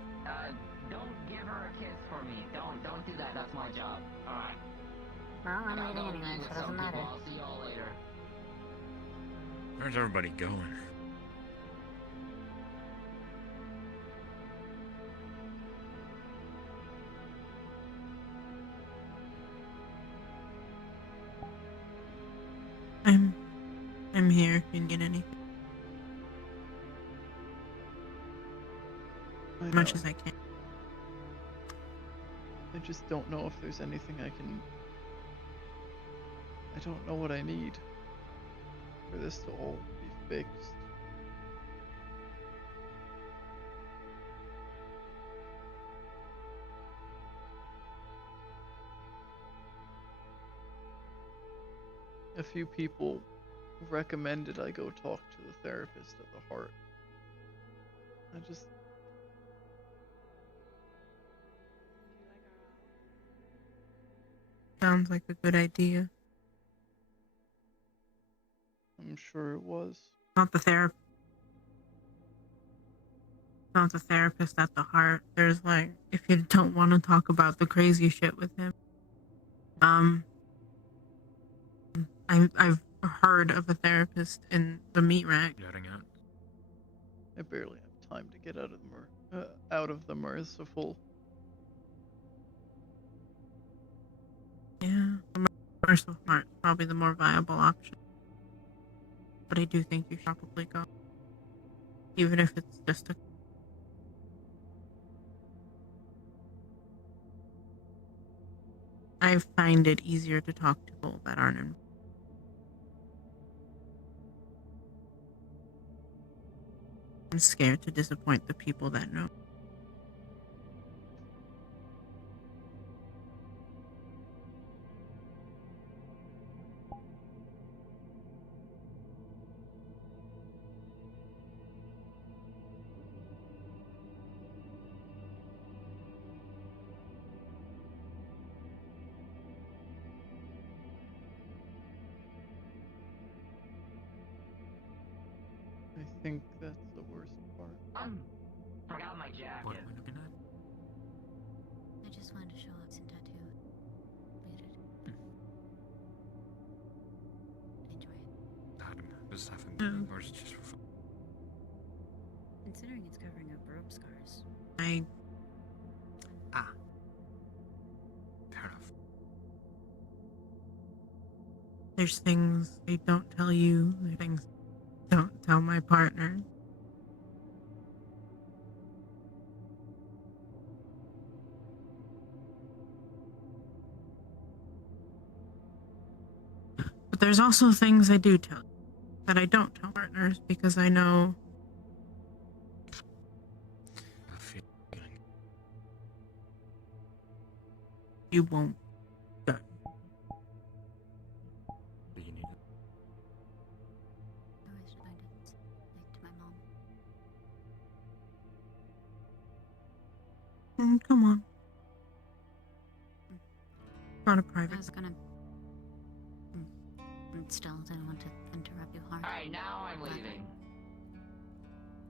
Don't give her a kiss for me. Don't do that. That's my job. Alright. Well, I'm I leaving gotta go anyway, hang so with it some doesn't matter. people. I'll see y'all later. Where's everybody going? I'm here if you need anything. As much as I can. I just don't know if there's anything I can... I don't know what I need for this to all be fixed. A few people recommended I go talk to the therapist of the heart. I just... Sounds like a good idea. I'm sure it was. Not the therapist. Not the therapist at the heart. There's like, if you don't want to talk about the crazy shit with him, I've heard of a therapist in the meat rack. I barely have time to get out of the merciful. Yeah, the Merciful Heart's probably the more viable option. But I do think you should probably go. Even if it's just a... I find it easier to talk to people that aren't in. I'm scared to disappoint the people that know. I think that's the worst part. Forgot my jacket. What are we looking at? I just wanted to show off some tattoo. Enjoy it. Adam, does it have a No. meaning, or is it just for fun? Considering it's covering up rope scars. Fair enough. There's things I don't tell you. There's things I don't tell my partner. But there's also things I do tell that I don't tell partners because I know I feel you won't. do you need it? I was going to speak to my mom. Come on. Not a private. I was gonna. Still didn't want to interrupt you hard. Alright, now I'm leaving.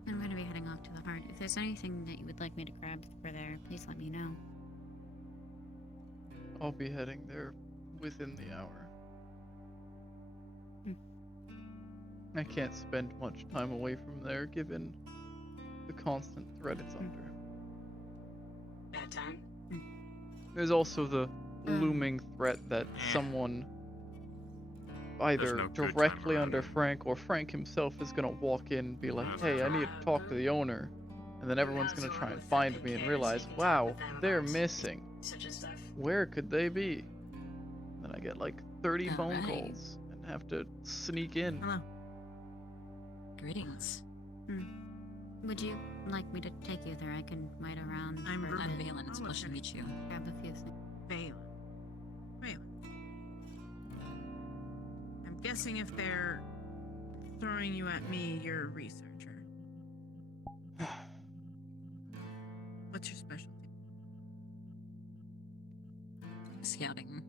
I'm gonna be heading off to the heart. If there's anything that you would like me to grab for there, please let me know. I'll be heading there within the hour. I can't spend much time away from there given the constant threat it's under. Bad time? There's also the looming threat that someone either no good directly time under Frank or Frank himself is gonna walk in and be like, hey, I need to talk to the owner. And then everyone's gonna try and find me and realize, wow, they're missing. Where could they be? Then I get like 30 phone calls and have to sneak in. Hello. Greetings. Would you like me to take you there? I can wait around. I'm for a bit. Valen. It's a pleasure to meet you. Grab a few things. Valen. I'm guessing if they're throwing you at me, you're a researcher. What's your specialty? Scouting.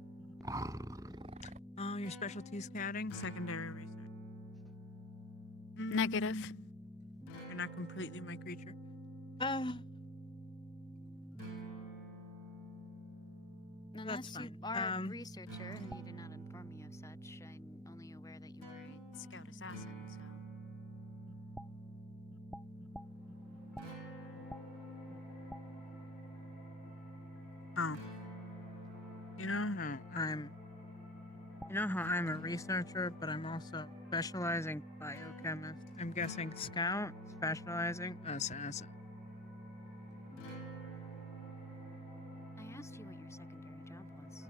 Oh, your specialty is scouting? Secondary research. Negative. You're not completely my creature. Unless fine. you are a researcher and you did not inform me of such, I'm only aware that you were a scout assassin, so. Oh. You know how I'm a researcher, but I'm also specializing biochemist. I'm guessing scout, specializing assassin. I asked you what your secondary job was,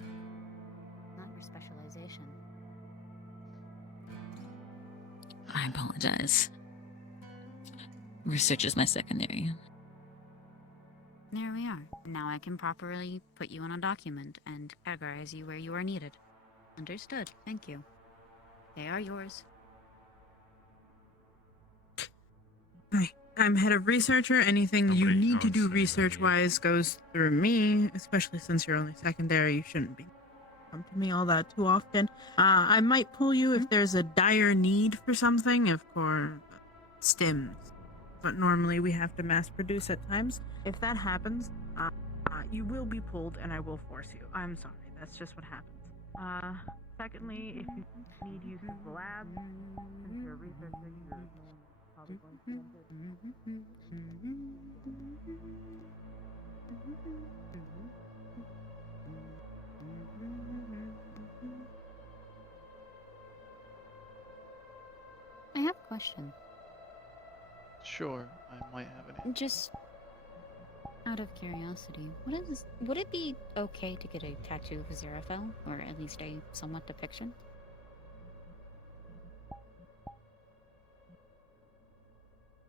not your specialization. I apologize. Research is my secondary. There we are. Now I can properly put you on a document and categorize you where you are needed. Understood. Thank you. They are yours. Hi, I'm head of researcher. Anything you need to do research-wise goes through me, especially since you're only secondary. You shouldn't be come to me all that too often. I might pull you if there's a dire need for something, of course, stims. But normally we have to mass produce at times. If that happens, you will be pulled and I will force you. I'm sorry, that's just what happens. Secondly, if you need use of the lab, since you're a researcher, you're probably going to need I have a question. Sure, I might have an answer. Just Out of curiosity, would it be okay to get a tattoo of Aziraphale, or at least a somewhat depiction?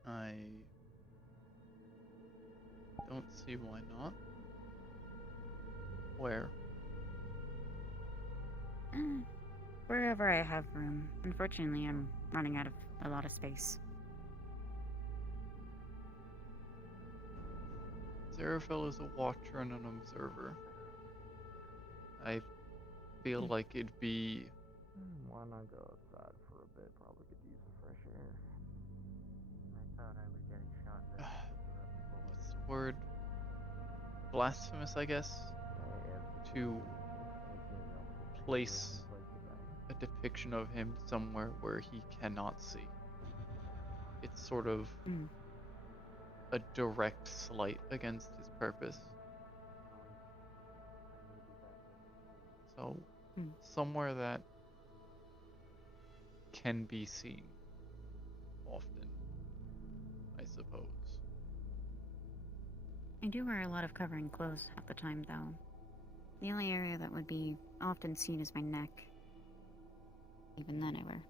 I don't see why not. Where? Wherever I have room. Unfortunately, I'm running out of a lot of space. Aziraphale is a watcher and an observer. I feel like it'd be Why not go outside for a bit? Probably could use the fresh air. I thought I was getting shot. what's the word? Blasphemous, I guess, to place a depiction of him somewhere where he cannot see. It's sort of a direct slight against his purpose. So, somewhere that can be seen often, I suppose. I do wear a lot of covering clothes half the time, though. The only area that would be often seen is my neck. Even then, I wear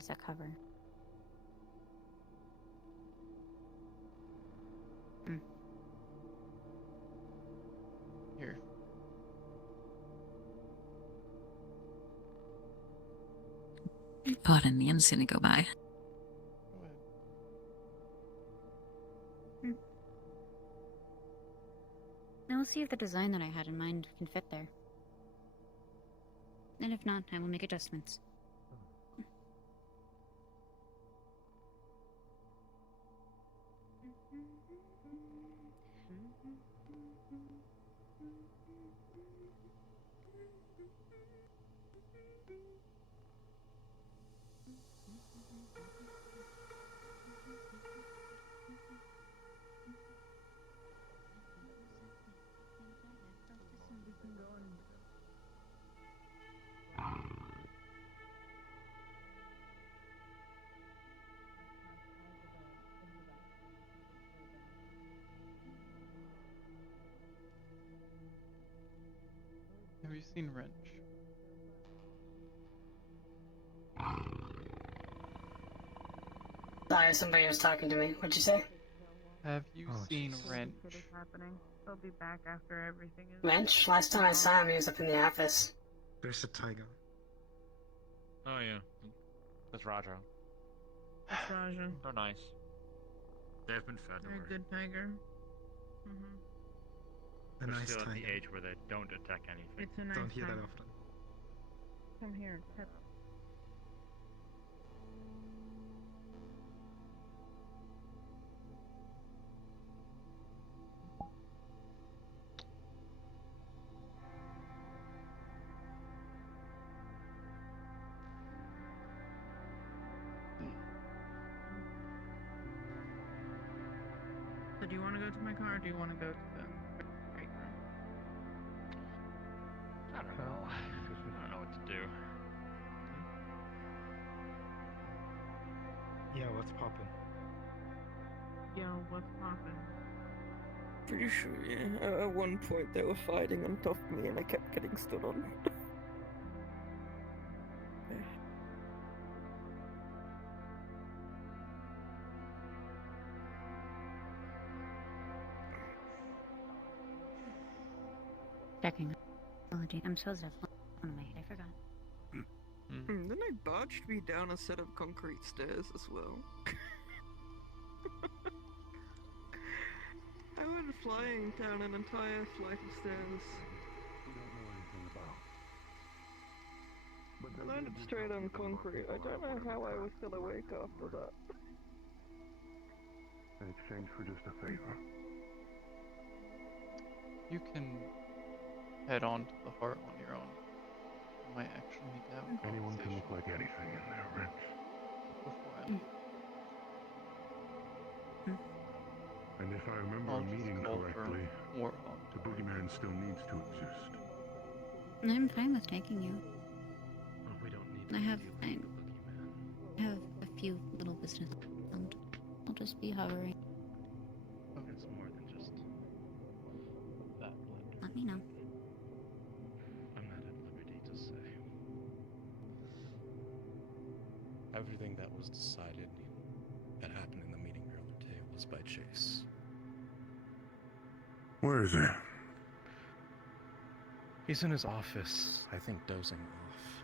as a cover. Here. Pardon me, I'm just gonna go by. I will see if the design that I had in mind can fit there. And if not, I will make adjustments. Have you seen Wrench? Sorry, somebody was talking to me. What'd you say? Have you seen Wrench? Shit is happening. They'll be back after everything is. Mensch? Last time I saw him, he was up in the office. There's a tiger. Oh yeah, that's Raja. That's Raja. They're nice. They've been fed. They're a good tiger. A They're nice still at the tiger. age where they don't attack anything. It's a nice Don't hear that tiger. often. Come here, pet. So do you want to go to my car or do you want to go to the break room? I don't know. I don't know what to do. Yeah, what's poppin'? Yo, what's poppin'? Pretty sure, yeah. At one point they were fighting on top of me and I kept getting stood on. Checking. Apology. I'm supposed to have one away. I forgot. Then they barged me down a set of concrete stairs as well. I went flying down an entire flight of stairs. We don't know anything about. I landed straight on concrete. I don't know how I was still awake after that. In exchange for just a favor. You can head on to the heart on your own. You might actually need to have a Anyone can conversation look like anything in there, Wrench. before I leave. And if I remember I'll our just meeting call for correctly, Warhawk. the boogeyman still needs to exist. I'm fine with taking you. Oh, we don't need I to have deal with the boogeyman. I have a few little business. I'll just be hovering. It's more than just everything that was decided that happened in the meeting earlier today was by Chase. Where is he? He's in his office, I think dozing off.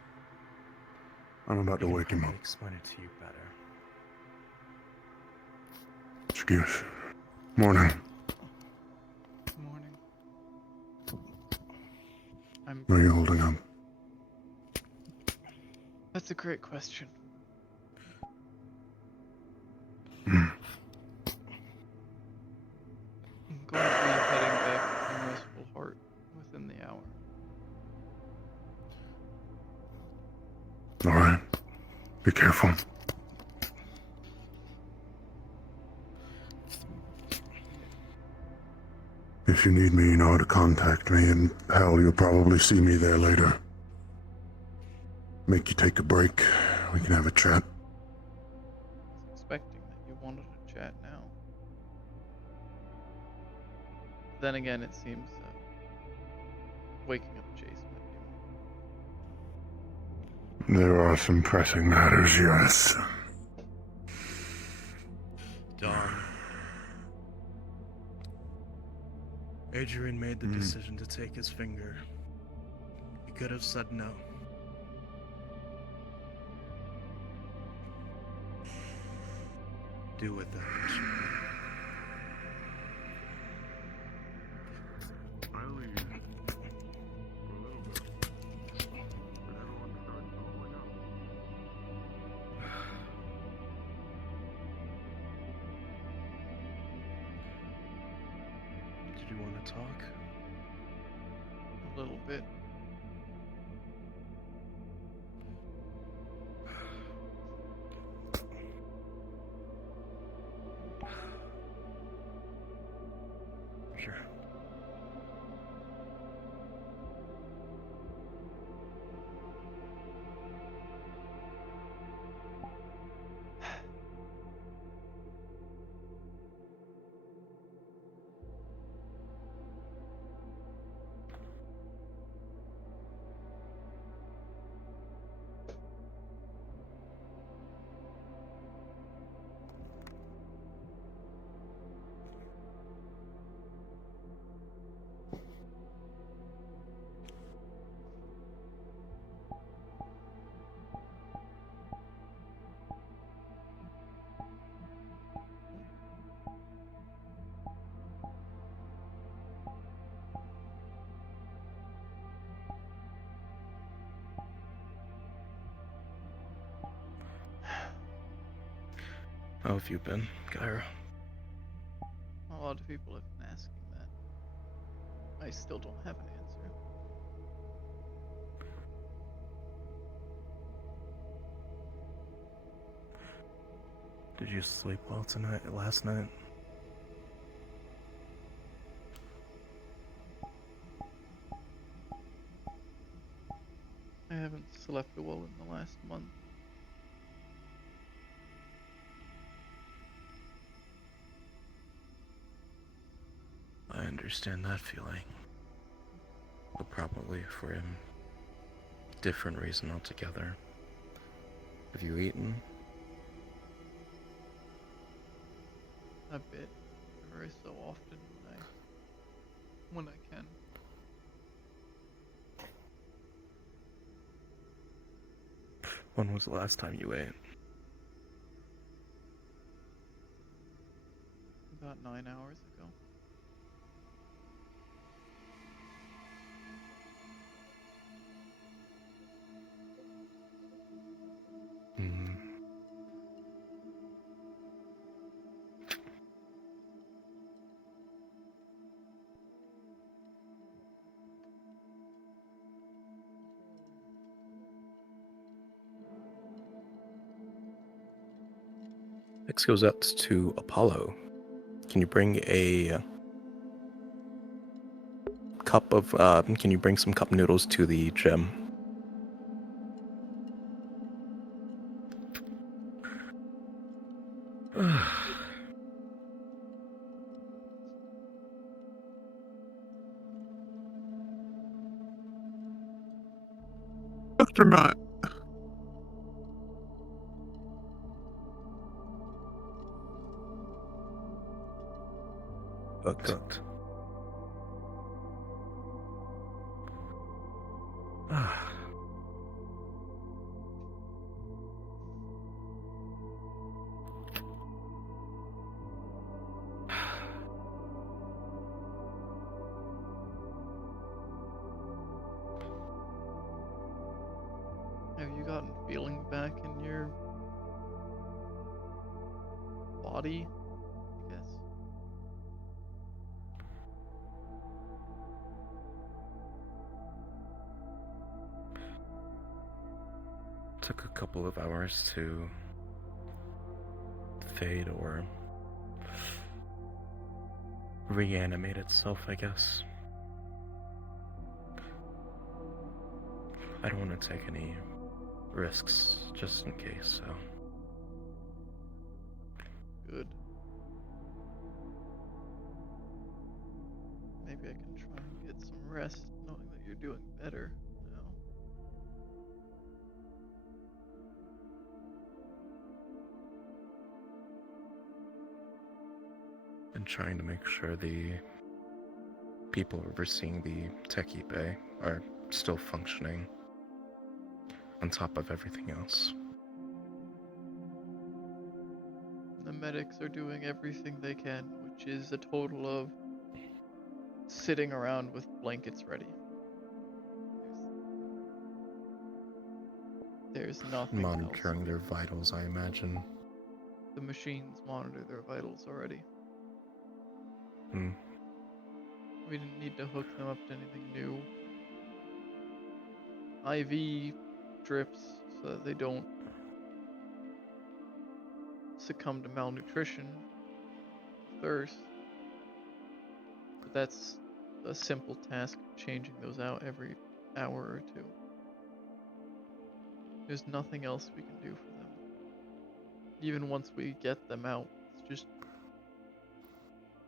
I'm about to He can wake him probably up. explain it to you better. Excuse. Morning. Morning. I'm. What are you holding up? That's a great question. Hmm. I'm going to be heading back to Merciful Heart within the hour. All right. Be careful. If you need me, you know how to contact me, and hell, you'll probably see me there later. Make you take a break. We can have a chat. I was expecting that you wanted to chat now. Then again, it seems waking up Chase might be There are some pressing matters, yes. Don. Adrian made the decision to take his finger. He could have said no. Do with that what you will. Did you want to talk? a little bit. Sure. How have you been, Cairo? A lot of people have been asking that. I still don't have an answer. Did you sleep well last night? I haven't slept well in the last month. I understand that feeling. But probably for a different reason altogether. Have you eaten? A bit. Every so often when I can. When was the last time you ate? About 9 hours ago. Next goes out to Apollo. Can you bring a cup of, can you bring some cup noodles to the gym? Dr. Matt. Cooked. Have you gotten feeling back in your body, I guess? Took a couple of hours to fade or reanimate itself, I guess. I don't want to take any risks just in case, so. Good. Maybe I can try and get some rest, knowing that you're doing better now. And trying to make sure the people overseeing the techie bay are still functioning on top of everything else. The medics are doing everything they can, which is a total of sitting around with blankets ready. There's nothing Monitoring else. their vitals, I imagine. The machines monitor their vitals already. Hmm. We didn't need to hook them up to anything new. IV drips so that they don't succumb to malnutrition, thirst. But that's a simple task, changing those out every hour or two. There's nothing else we can do for them. Even once we get them out, it's just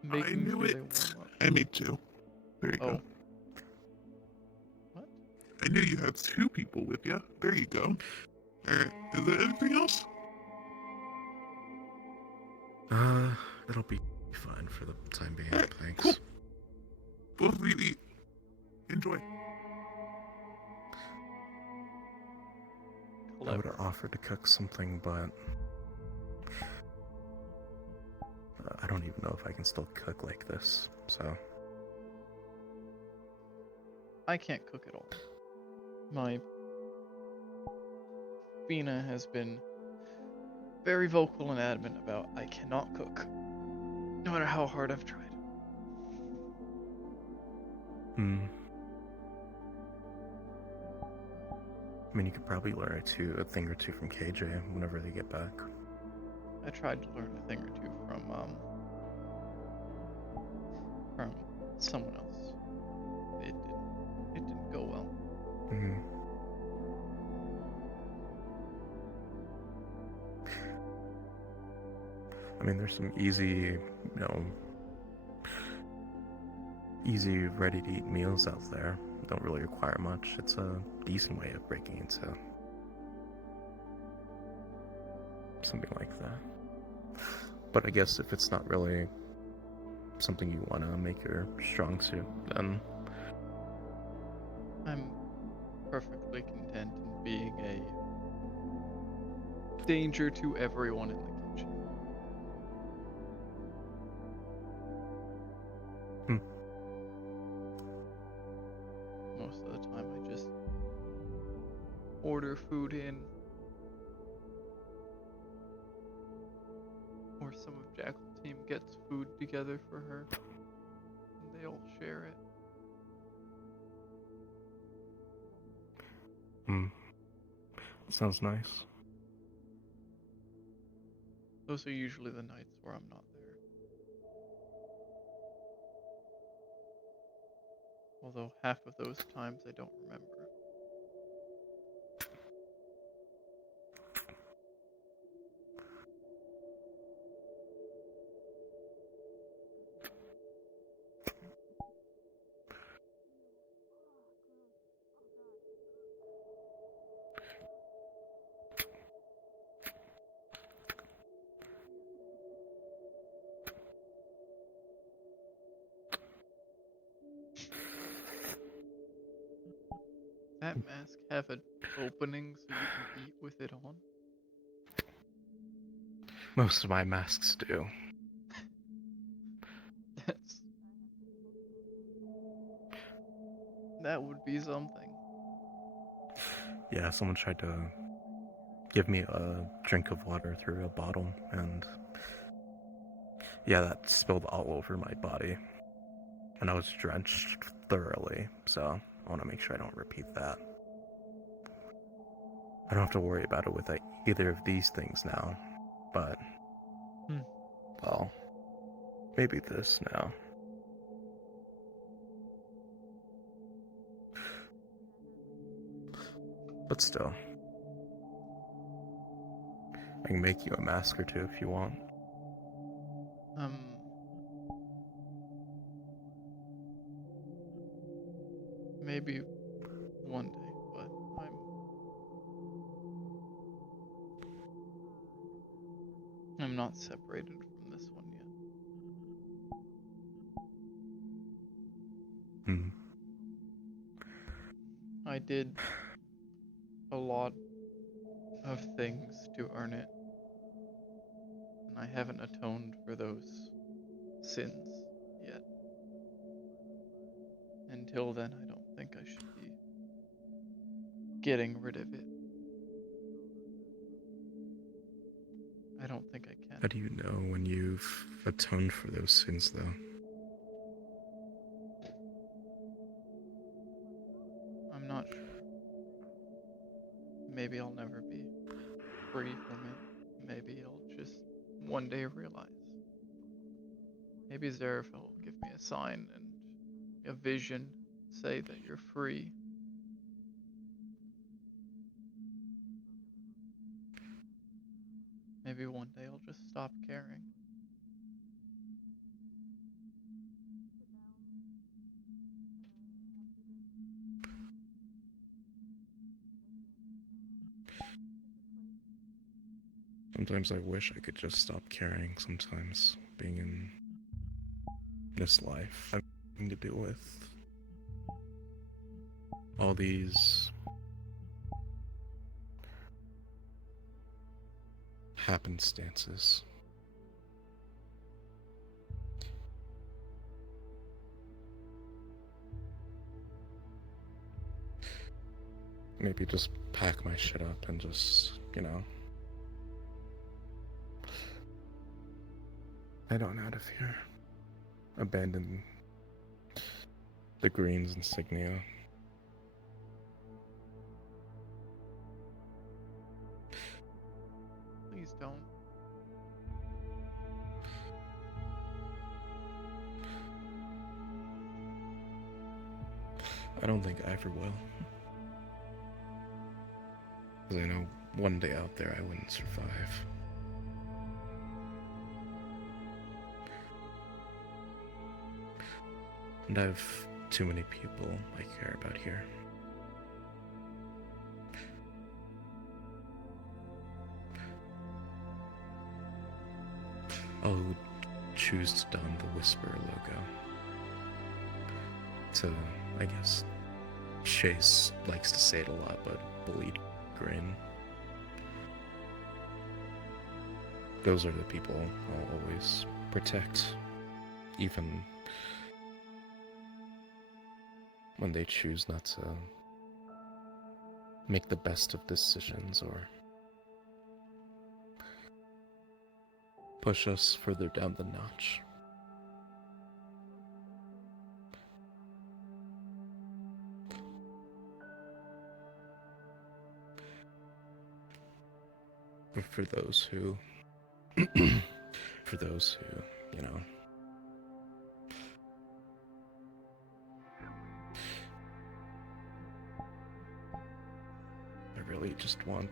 making sure they warm up. I made two. There you go. What? I knew you had two people with you. There you go. Alright, is there anything else? It'll be fine for the time being, thanks. Cool. Both of you eat. Enjoy. I would have offered to cook something, but I don't even know if I can still cook like this, so. I can't cook at all. My Fina has been very vocal and adamant about I cannot cook, no matter how hard I've tried. I mean, you could probably learn a thing or two from KJ whenever they get back. I tried to learn a thing or two from someone else. It didn't go well. Mm-hmm. I mean, there's some easy, easy ready-to-eat meals out there. Don't really require much. It's a decent way of breaking into something like that. But I guess if it's not really something you want to make your strong suit, then I'm perfectly content in being a danger to everyone in the kitchen. Most of the time I just order food in, or some of Jackal's team gets food together for her, and they all share it. Sounds nice. Those are usually the nights where I'm not there. Although half of those times I don't remember. that mask have an opening so you can eat with it on? Most of my masks do. That would be something. Yeah, someone tried to give me a drink of water through a bottle, and yeah, that spilled all over my body. And I was drenched thoroughly, so I want to make sure I don't repeat that. I don't have to worry about it with either of these things now, but, well, maybe this now. But still, I can make you a mask or two if you want. Maybe one day, but I'm not separated from this one yet. I did a lot of things to earn it, and I haven't atoned for those sins yet. Until then, I don't think I should be getting rid of it. I don't think I can. How do you know when you've atoned for those sins, though? I'm not sure. Maybe I'll never be free from it. Maybe I'll just one day realize. Maybe Zareth will give me a sign and a vision, say that you're free. Maybe one day I'll just stop caring. Sometimes I wish I could just stop caring sometimes, being in this life. Having to deal with all these happenstances. Maybe just pack my shit up and just, head on out of here. Abandon the Green's insignia. Please don't. I don't think I ever will. Because I know one day out there I wouldn't survive. And I have too many people I care about here. I'll choose to don the Whisper logo. To, I guess, Chase likes to say it a lot, but bleed green. Those are the people I'll always protect, even when they choose not to make the best of decisions or push us further down the notch. But for those who, I really just want...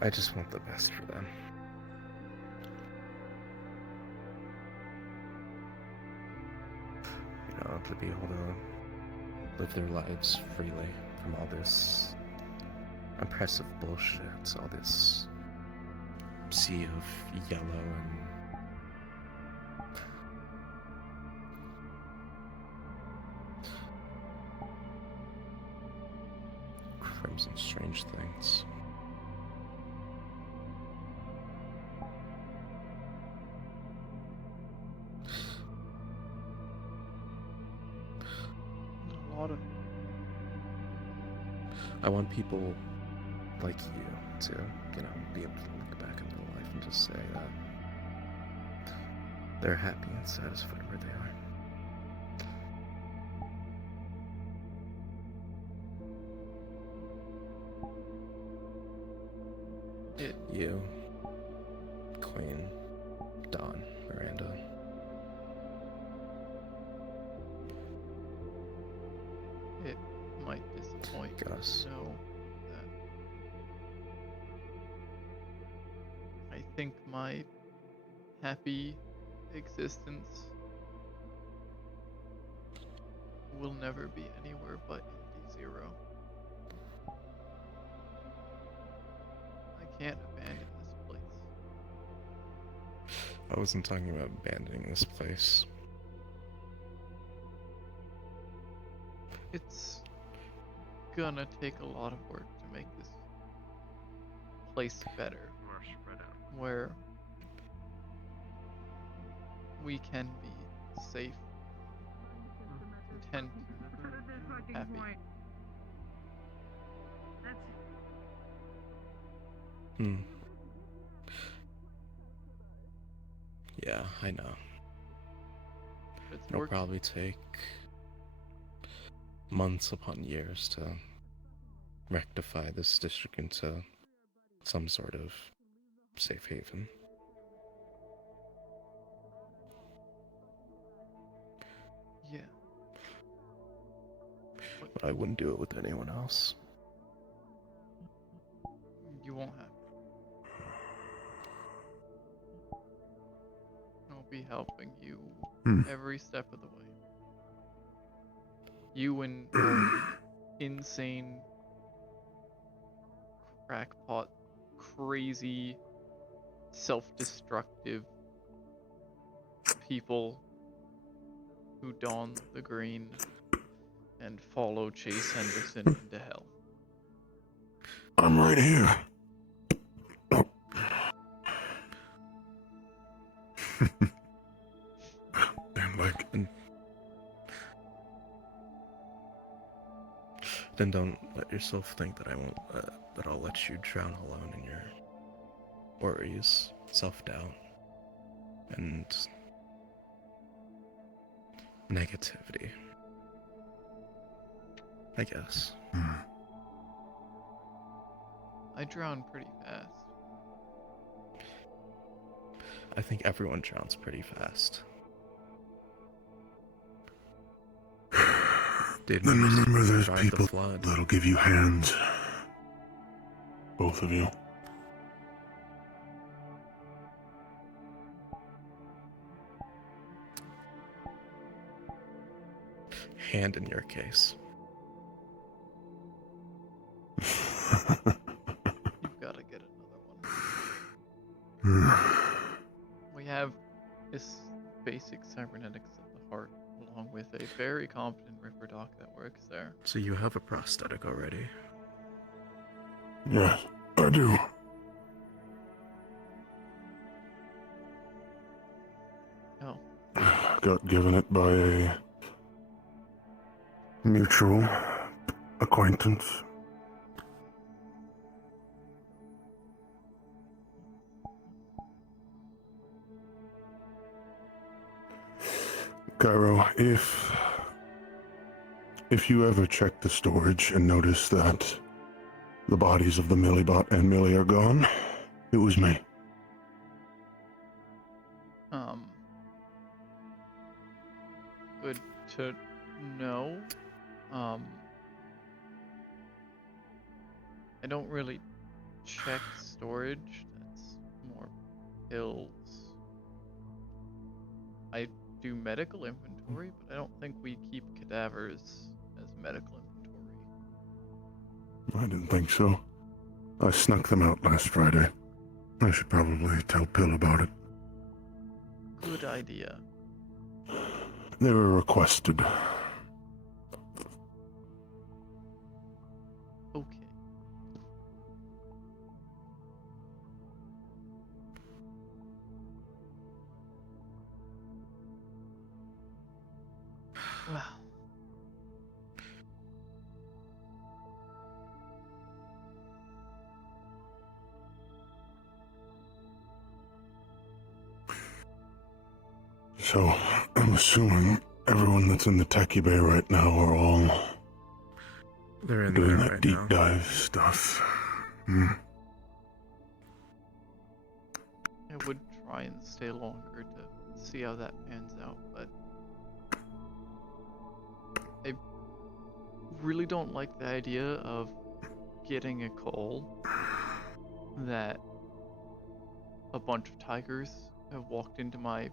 I just want the best for them. To be able to live their lives freely from all this oppressive bullshit, all this sea of yellow and crimson strange things. A lot of I want people like you to, be able to look back in their life and just say that they're happy and satisfied where they are. You, Queen, Dawn, Miranda. It might disappoint Gus. to know that I think my happy existence will never be anywhere but Indy Zero. I can't abandon this place. I wasn't talking about abandoning this place. It's gonna take a lot of work to make this place better. Where we can be safe, content, and happy. Yeah, I know. It's It'll work. probably take months upon years to rectify this district into some sort of safe haven. Yeah. But I wouldn't do it with anyone else. You won't have. I'll be helping you every step of the way. You and insane, crackpot, crazy, self-destructive people who don the green and follow Chase Henderson into hell. I'm right here. And like, then don't let yourself think that I won't. That I'll let you drown alone in your worries, self-doubt, and negativity. I guess. I drown pretty fast. I think everyone drowns pretty fast. then remember there's people that'll give you hands. Both of you. Hand in your case. You've got to get another one. We have this basic cybernetics of the heart, along with a very competent Ripper Doc that works there. So you have a prosthetic already? Yes, I do. No. Got given it by a mutual acquaintance. Cairo, if you ever check the storage and notice that the bodies of the Millibot and Millie are gone, it was me. Good to know. I don't really check storage. That's more pills. I do medical inventory, but I don't think we keep cadavers as medical inventory. I didn't think so. I snuck them out last Friday. I should probably tell Pill about it. Good idea. They were requested. Okay. Well. So, I'm assuming everyone that's in the techie bay right now are all They're in doing there that right deep now. dive stuff. Hmm. I would try and stay longer to see how that pans out, but I really don't like the idea of getting a call that a bunch of tigers have walked into my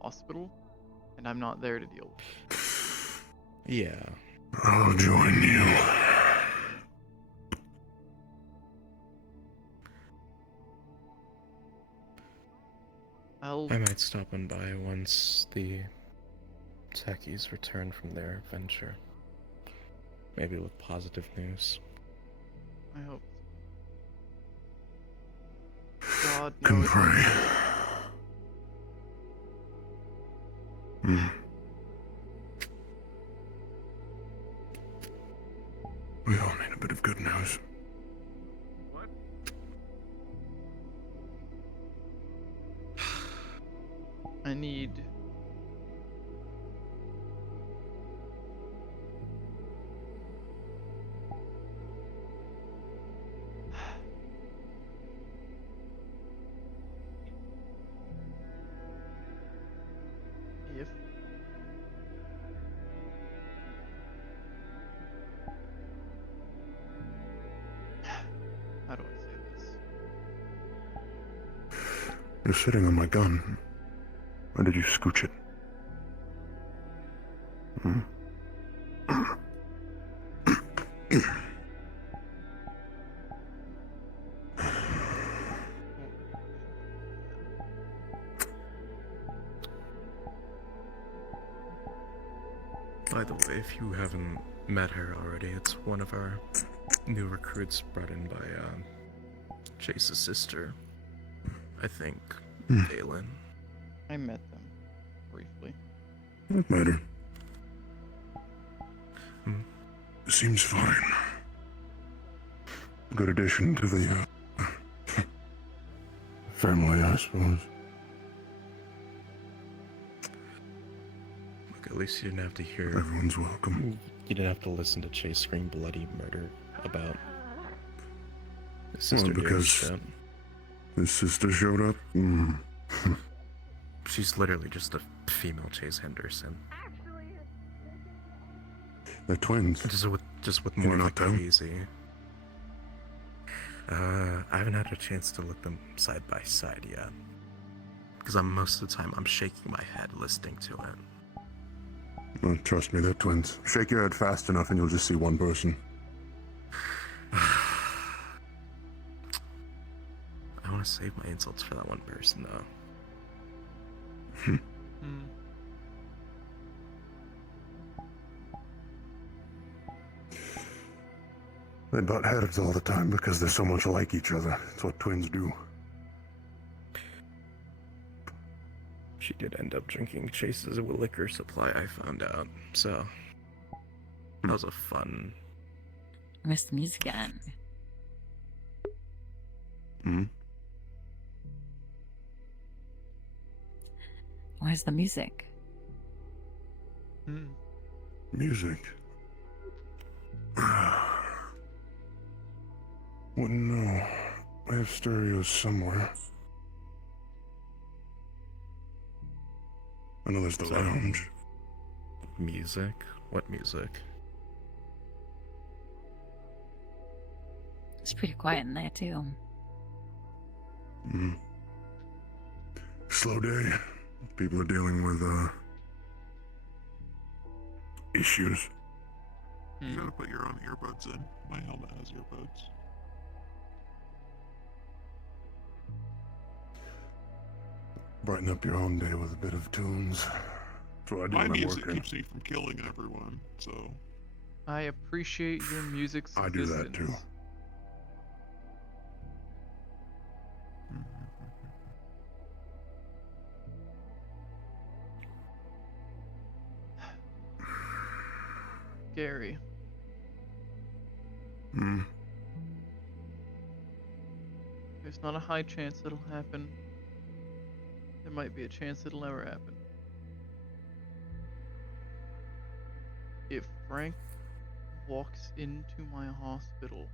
hospital and I'm not there to deal with it. Yeah. I'll join you. I might stop on by once the techies return from their venture. Maybe with positive news. I hope so. God Can knows. pray. Hmm. We all need a bit of good news. I need if how do I say this? You're sitting on my gun. Why did you scooch it? Hmm? By the way, if you haven't met her already, it's one of our new recruits brought in by Chase's sister. I think, Dalen. I met them briefly. What matter? Seems fine. Good addition to the family, I suppose. Look, at least you didn't have to hear. Everyone's welcome. You didn't have to listen to Chase scream bloody murder about his Well, sister doing because shit. his sister showed up? Hmm. She's literally just a female Chase Henderson. They're twins. Just with Can you more not tell? crazy. I haven't had a chance to look them side by side yet. Because most of the time I'm shaking my head listening to it. Well, trust me, they're twins. Shake your head fast enough and you'll just see one person. I want to save my insults for that one person, though. They butt heads all the time because they're so much like each other. It's what twins do. She did end up drinking Chase's liquor supply, I found out. So, that was a fun... Where's the music at? Hmm? Where's the music? Music. Wouldn't know. I have stereos somewhere. I know there's the lounge. Music? What music? It's pretty quiet in there, too. Hmm. Slow day. People are dealing with, issues. You gotta put your own earbuds in. My helmet has earbuds. Brighten up your own day with a bit of tunes. That's what I do My when I'm music working. keeps me from killing everyone, so. I appreciate your music's I do that existence. too. Gary. Hmm. There's not a high chance it'll happen. There might be a chance it'll never happen. If Frank walks into my hospital,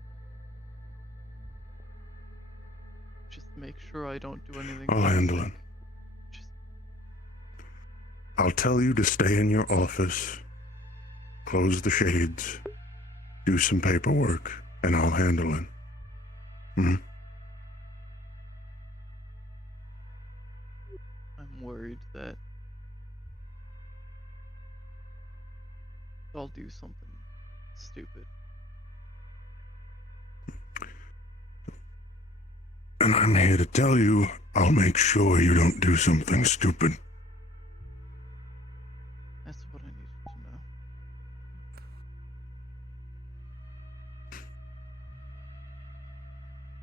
just make sure I don't do anything. I'll handle it. I'll tell you to stay in your office, close the shades, do some paperwork, and I'll handle it. Hmm? I'm worried that I'll do something stupid. And I'm here to tell you, I'll make sure you don't do something stupid. That's what I needed to know.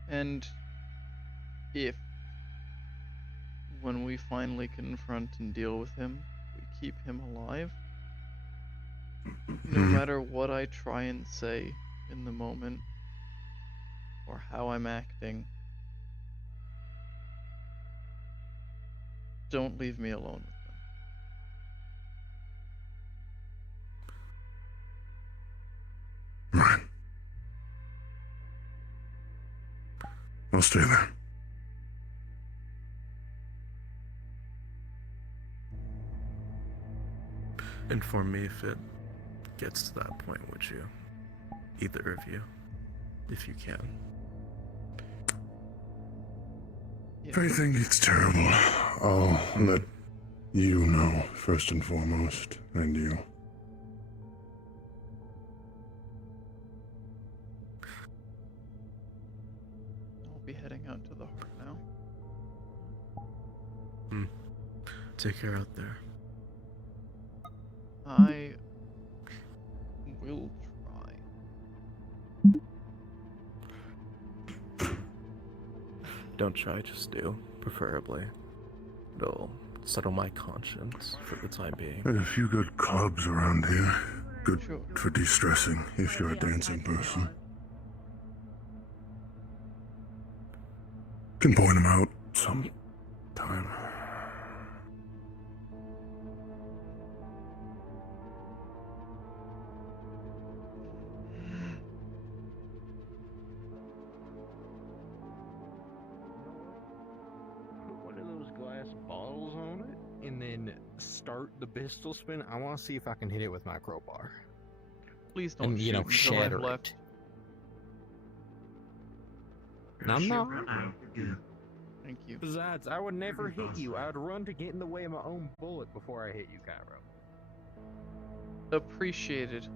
And if, when we finally confront and deal with him, we keep him alive, no matter what I try and say in the moment, or how I'm acting, don't leave me alone with them. Right. I'll stay there. Inform me if it gets to that point, would you? Either of you, if you can. If anything gets terrible, I'll let you know first and foremost, and you. I'll be heading out to the heart now. Take care out there. I will try. Don't try, just do, preferably. It'll settle my conscience for the time being. There's a few good clubs around here. Good for de-stressing if you're a dancing person. Can point them out sometime. One of those glass bottles on it, and then start the pistol spin. I want to see if I can hit it with my crowbar. Please don't And, shoot you know, until shatter I've it. left. No, I'm not. Thank you. Besides, I would never hit you. I would run to get in the way of my own bullet before I hit you, Cairo. Appreciated.